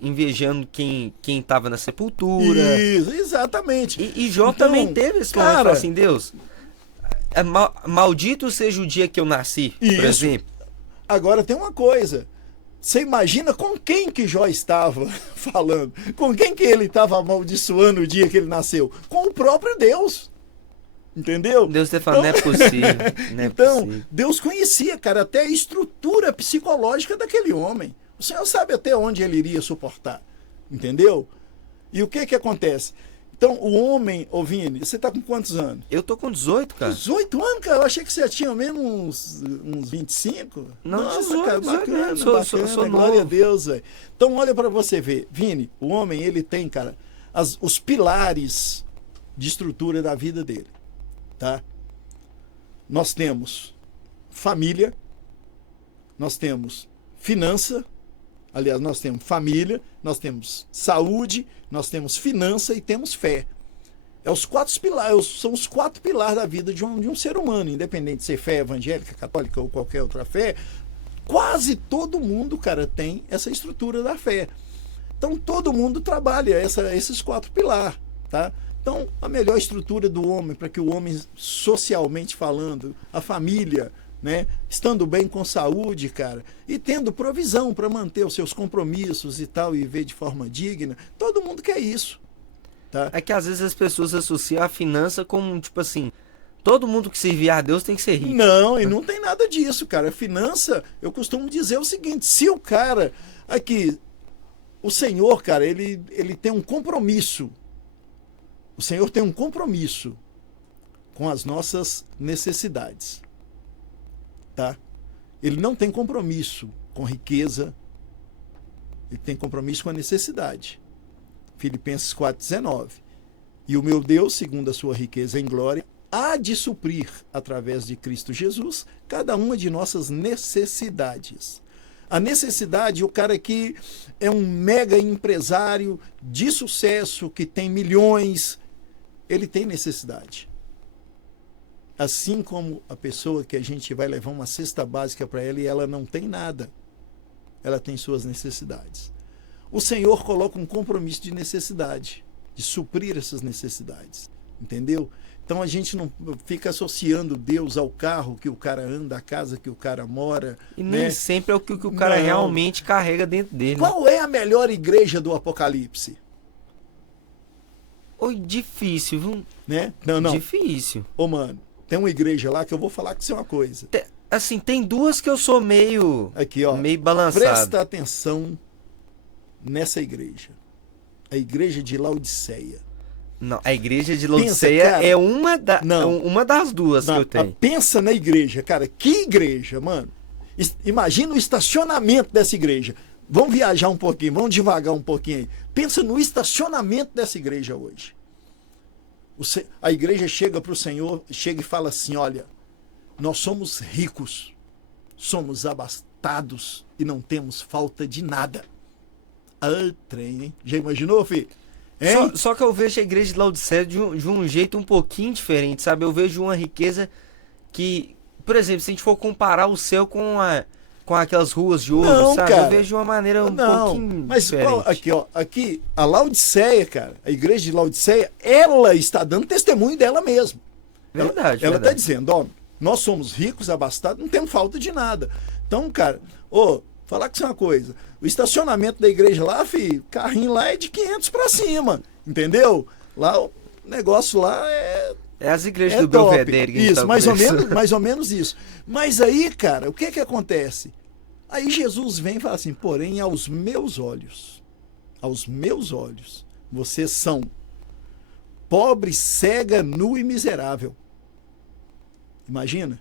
invejando quem estava na sepultura. Isso, exatamente. E Jó então, também teve esse momento, cara, assim, Deus, maldito seja o dia que eu nasci, por isso. exemplo. Agora tem uma coisa, você imagina com quem que Jó estava falando, com quem que ele estava amaldiçoando o dia que ele nasceu? Com o próprio Deus. Entendeu? Deus está falando, não é possível. Não é então, possível. Deus conhecia, cara, até a estrutura psicológica daquele homem. O Senhor sabe até onde ele iria suportar. Entendeu? E o que acontece? Então, o homem, ô Vini, você tá com quantos anos? Eu tô com 18, cara. 18 anos, cara? Eu achei que você já tinha menos uns 25. Não, Nossa, 18, cara, 18 bacana, anos. bacana, Sou glória a novo. Deus, velho. Então, olha pra você ver. Vini, o homem, ele tem, cara, os pilares de estrutura da vida dele, tá? Nós temos família, nós temos finança, aliás, nós temos família, nós temos saúde, nós temos finança e temos fé. Os 4 pilares, são os 4 pilares da vida de um ser humano, independente de ser fé evangélica, católica ou qualquer outra fé. Quase todo mundo, cara, tem essa estrutura da fé. Então, todo mundo trabalha esses 4 pilares, tá? Então, a melhor estrutura do homem, para que o homem, socialmente falando, a família, né, estando bem com saúde, cara, e tendo provisão para manter os seus compromissos e tal, e viver de forma digna, todo mundo quer isso. Tá? É que às vezes as pessoas associam a finança com, tipo assim, todo mundo que servir a Deus tem que ser rico. Não, e não tem nada disso, cara. A finança, eu costumo dizer o seguinte, se o cara, aqui, o Senhor, cara, ele tem um compromisso. O Senhor tem um compromisso com as nossas necessidades. Tá? Ele não tem compromisso com riqueza, ele tem compromisso com a necessidade. Filipenses 4,19. E o meu Deus, segundo a sua riqueza em glória, há de suprir, através de Cristo Jesus, cada uma de nossas necessidades. A necessidade, o cara que é um mega empresário de sucesso, que tem milhões, ele tem necessidade. Assim como a pessoa que a gente vai levar uma cesta básica para ela e ela não tem nada, ela tem suas necessidades. O Senhor coloca um compromisso de necessidade, de suprir essas necessidades, entendeu? Então a gente não fica associando Deus ao carro que o cara anda, à casa que o cara mora. E nem sempre é o que o cara realmente carrega dentro dele. Qual é a melhor igreja do Apocalipse? Oi, difícil, viu? Né? Não. Difícil. Ô, mano, tem uma igreja lá que eu vou falar com você uma coisa. Assim, tem duas que eu sou meio balançado. Presta atenção nessa igreja. A igreja de Laodiceia. Não, a igreja de Laodiceia é uma das duas que eu tenho. Pensa na igreja, cara. Que igreja, mano? Imagina o estacionamento dessa igreja. Vamos viajar um pouquinho, vamos devagar um pouquinho aí. Pensa no estacionamento dessa igreja hoje. A igreja chega para o Senhor, chega e fala assim, olha, nós somos ricos, somos abastados e não temos falta de nada. Ah, trem, hein? Já imaginou, filho? Hein? Só que eu vejo a igreja de Laodiceia de um jeito um pouquinho diferente, sabe? Eu vejo uma riqueza que, por exemplo, se a gente for comparar o céu com aquelas ruas de ouro, Não, sabe? Eu cara. vejo de uma maneira um Não, pouquinho mas diferente. aqui, ó, aqui a Laodiceia, cara, a igreja de Laodiceia, ela está dando testemunho dela mesma. Verdade, Ela está verdade. dizendo, ó, nós somos ricos, abastados, não temos falta de nada. Então, cara, falar com você uma coisa, o estacionamento da igreja lá, filho, carrinho lá é de 500 para cima, entendeu? Lá o negócio lá É as igrejas é do top. Belvedere que a gente Isso, tá mais ou conversando. menos, mais ou menos isso. Mas aí, cara, o que que acontece? Aí Jesus vem e fala assim: porém, aos meus olhos, vocês são pobre, cega, nu e miserável. Imagina?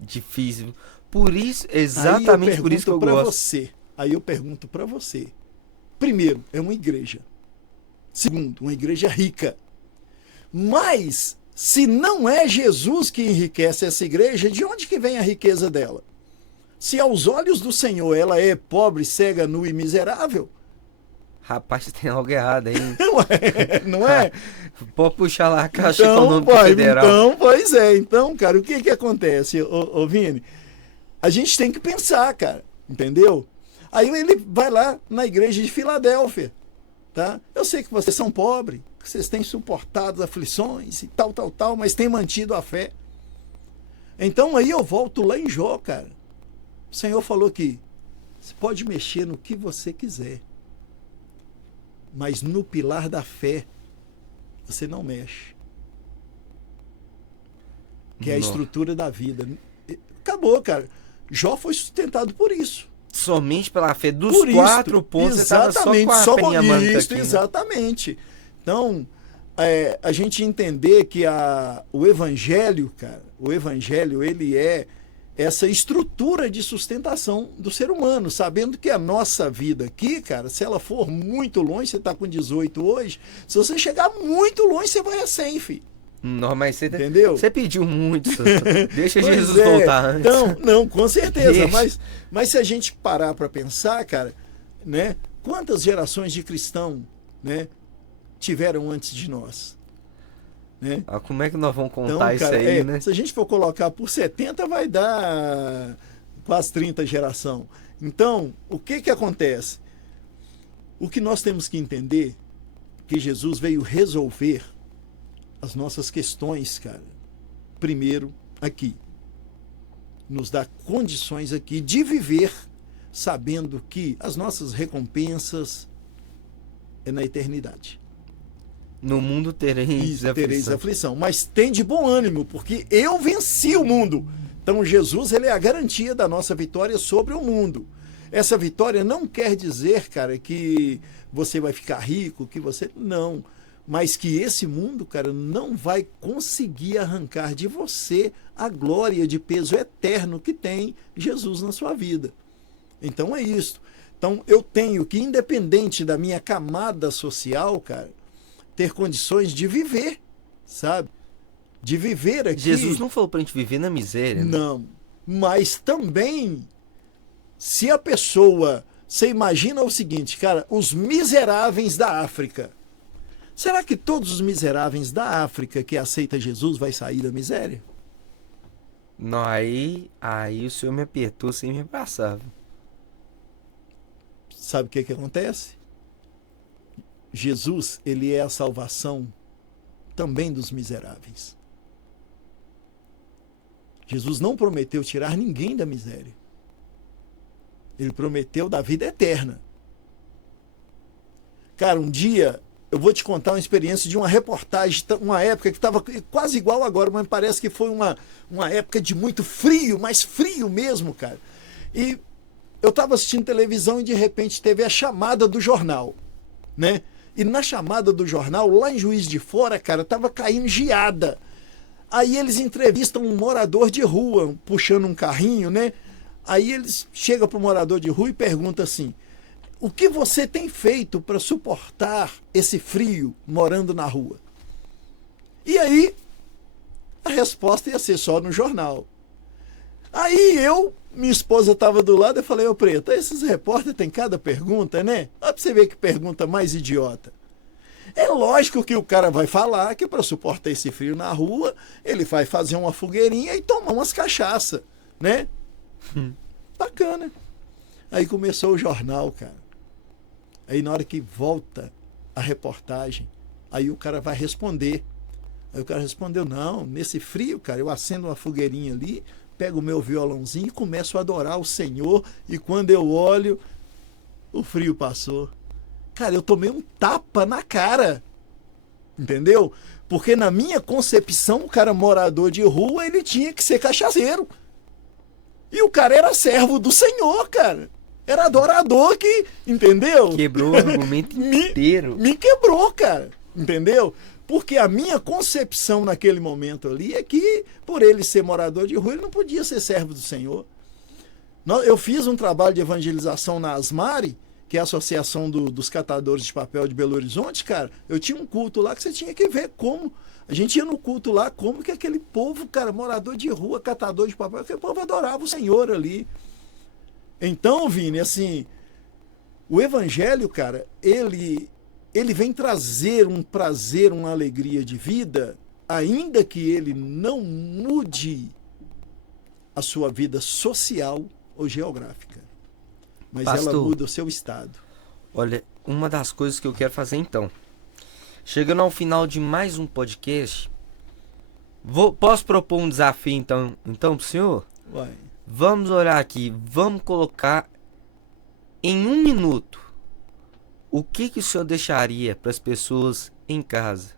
Difícil. Por isso, Aí eu exatamente por isso que eu pergunto pra gosto. você. Aí eu pergunto para você. Primeiro, é uma igreja. Segundo, uma igreja rica. Mas, se não é Jesus que enriquece essa igreja, de onde que vem a riqueza dela? Se aos olhos do Senhor ela é pobre, cega, nua e miserável, Rapaz, você tem algo errado, hein? não é? Não é? Pode puxar lá a Caixa Então, Econômica pai, Federal. então, pois é. Então, cara, o que que acontece, ô Vini? A gente tem que pensar, cara, entendeu? Aí ele vai lá na igreja de Filadélfia, tá? Eu sei que vocês são pobres, que vocês têm suportado aflições e tal, mas têm mantido a fé. Então aí eu volto lá em Jó, cara. O Senhor falou que você pode mexer no que você quiser, mas no pilar da fé você não mexe. Que é a Não. estrutura da vida. Acabou, cara. Jó foi sustentado por isso. Somente pela fé dos Por 4 isso, pontos, você tava só com a só peninha com manca isso, aqui, né? exatamente. Então, a gente entender que o evangelho, cara, o evangelho, ele é essa estrutura de sustentação do ser humano, sabendo que a nossa vida aqui, cara, se ela for muito longe, você está com 18 hoje, se você chegar muito longe, você vai a 100, filho. Não, mas Entendeu? você pediu muito. Deixa Pois Jesus é. voltar antes. Então, não, com certeza. Deixa. Mas se a gente parar para pensar, cara, né? Quantas gerações de cristão, né, tiveram antes de nós? Né? Ah, como é que nós vamos contar Então, isso cara, aí, né? se a gente for colocar por 70, vai dar quase 30 geração. Então, o que que acontece? O que nós temos que entender que Jesus veio resolver as nossas questões, cara. Primeiro, aqui. Nos dá condições aqui de viver sabendo que as nossas recompensas é na eternidade. No mundo tereis Tereis aflição. aflição. Mas tem de bom ânimo, porque eu venci o mundo. Então Jesus, ele é a garantia da nossa vitória sobre o mundo. Essa vitória não quer dizer, cara, que você vai ficar rico, que você... Não. Mas que esse mundo, cara, não vai conseguir arrancar de você a glória de peso eterno que tem Jesus na sua vida. Então é isso. Então eu tenho que, independente da minha camada social, cara, ter condições de viver, sabe? De viver aqui. Jesus não falou pra gente viver na miséria, né? Não. Mas também, se a pessoa... Você imagina o seguinte, cara, os miseráveis da África. Será que todos os miseráveis da África que aceitam Jesus vai sair da miséria? Não, aí o senhor me apertou sem me abraçar. Sabe o que que acontece? Jesus, ele é a salvação também dos miseráveis. Jesus não prometeu tirar ninguém da miséria. Ele prometeu da vida eterna. Cara, um dia eu vou te contar uma experiência de uma reportagem, uma época que estava quase igual agora, mas parece que foi uma época de muito frio, mas frio mesmo, cara. E eu estava assistindo televisão e de repente teve a chamada do jornal, né? E na chamada do jornal, lá em Juiz de Fora, cara, estava caindo geada. Aí eles entrevistam um morador de rua, puxando um carrinho, né? Aí eles chegam para o morador de rua e perguntam assim: o que você tem feito para suportar esse frio morando na rua? E aí, a resposta ia ser só no jornal. Aí minha esposa estava do lado, eu falei: ô Preta, esses repórteres têm cada pergunta, né? Olha para você ver que pergunta mais idiota. É lógico que o cara vai falar que para suportar esse frio na rua, ele vai fazer uma fogueirinha e tomar umas cachaça, né? Bacana. Aí começou o jornal, cara. Aí na hora que volta a reportagem, aí o cara vai responder. Aí o cara respondeu, não, nesse frio, cara, eu acendo uma fogueirinha ali, pego o meu violãozinho e começo a adorar o Senhor, e quando eu olho, o frio passou. Cara, eu tomei um tapa na cara, entendeu? Porque na minha concepção, o cara morador de rua, ele tinha que ser cachaceiro. E o cara era servo do Senhor, cara. Era adorador que, entendeu? Quebrou o argumento inteiro. Me quebrou, cara, entendeu? Porque a minha concepção naquele momento ali é que, por ele ser morador de rua, ele não podia ser servo do Senhor. Eu fiz um trabalho de evangelização na Asmari, que é a Associação dos Catadores de Papel de Belo Horizonte, cara. Eu tinha um culto lá que você tinha que ver como... A gente ia no culto lá, como que aquele povo, cara, morador de rua, catador de papel, aquele povo adorava o Senhor ali. Então, Vini, assim, o evangelho, cara, ele vem trazer um prazer, uma alegria de vida, ainda que ele não mude a sua vida social ou geográfica. Mas Pastor, ela muda o seu estado. Olha, uma das coisas que eu quero fazer então, chegando ao final de mais um podcast, posso propor um desafio então pro senhor? Vai. Vamos olhar aqui, vamos colocar em 1 minuto o que o senhor deixaria para as pessoas em casa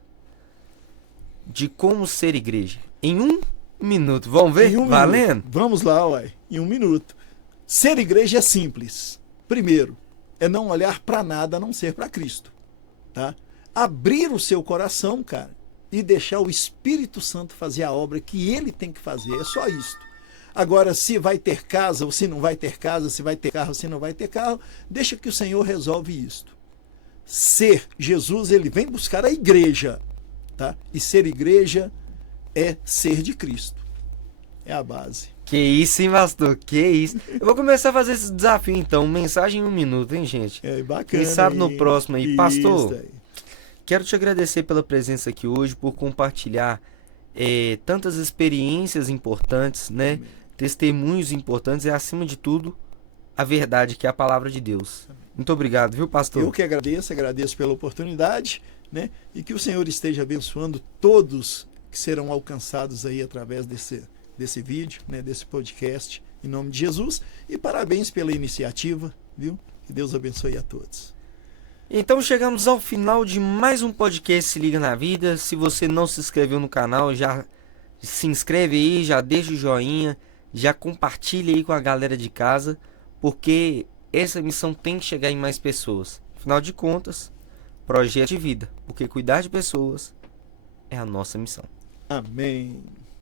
de como ser igreja. Em 1 minuto, vamos ver? Em 1 Valendo? minuto. Vamos lá, uai. Em 1 minuto. Ser igreja é simples. Primeiro, é não olhar para nada a não ser para Cristo. Tá? Abrir o seu coração, cara, e deixar o Espírito Santo fazer a obra que ele tem que fazer. É só isso. Agora, se vai ter casa ou se não vai ter casa, se vai ter carro ou se não vai ter carro, deixa que o Senhor resolve isto. Jesus, ele vem buscar a igreja, tá? E ser igreja é ser de Cristo. É a base. Que isso, hein, pastor? Que isso. Eu vou começar a fazer esse desafio então. Mensagem em 1 minuto, hein, gente? É bacana. Quem sabe no próximo aí. Isso, Pastor, aí. quero te agradecer pela presença aqui hoje, por compartilhar tantas experiências importantes, né? Testemunhos importantes e, acima de tudo, a verdade, que é a palavra de Deus. Muito obrigado, viu, pastor? Eu que agradeço pela oportunidade, né? E que o Senhor esteja abençoando todos que serão alcançados aí através desse vídeo, né? Desse podcast, em nome de Jesus. E parabéns pela iniciativa, viu? Que Deus abençoe a todos. Então chegamos ao final de mais um podcast Se Liga na Vida. Se você não se inscreveu no canal, já se inscreve aí, já deixa o joinha, já compartilha aí com a galera de casa, porque essa missão tem que chegar em mais pessoas. Afinal de contas, projeto de vida, porque cuidar de pessoas é a nossa missão. Amém.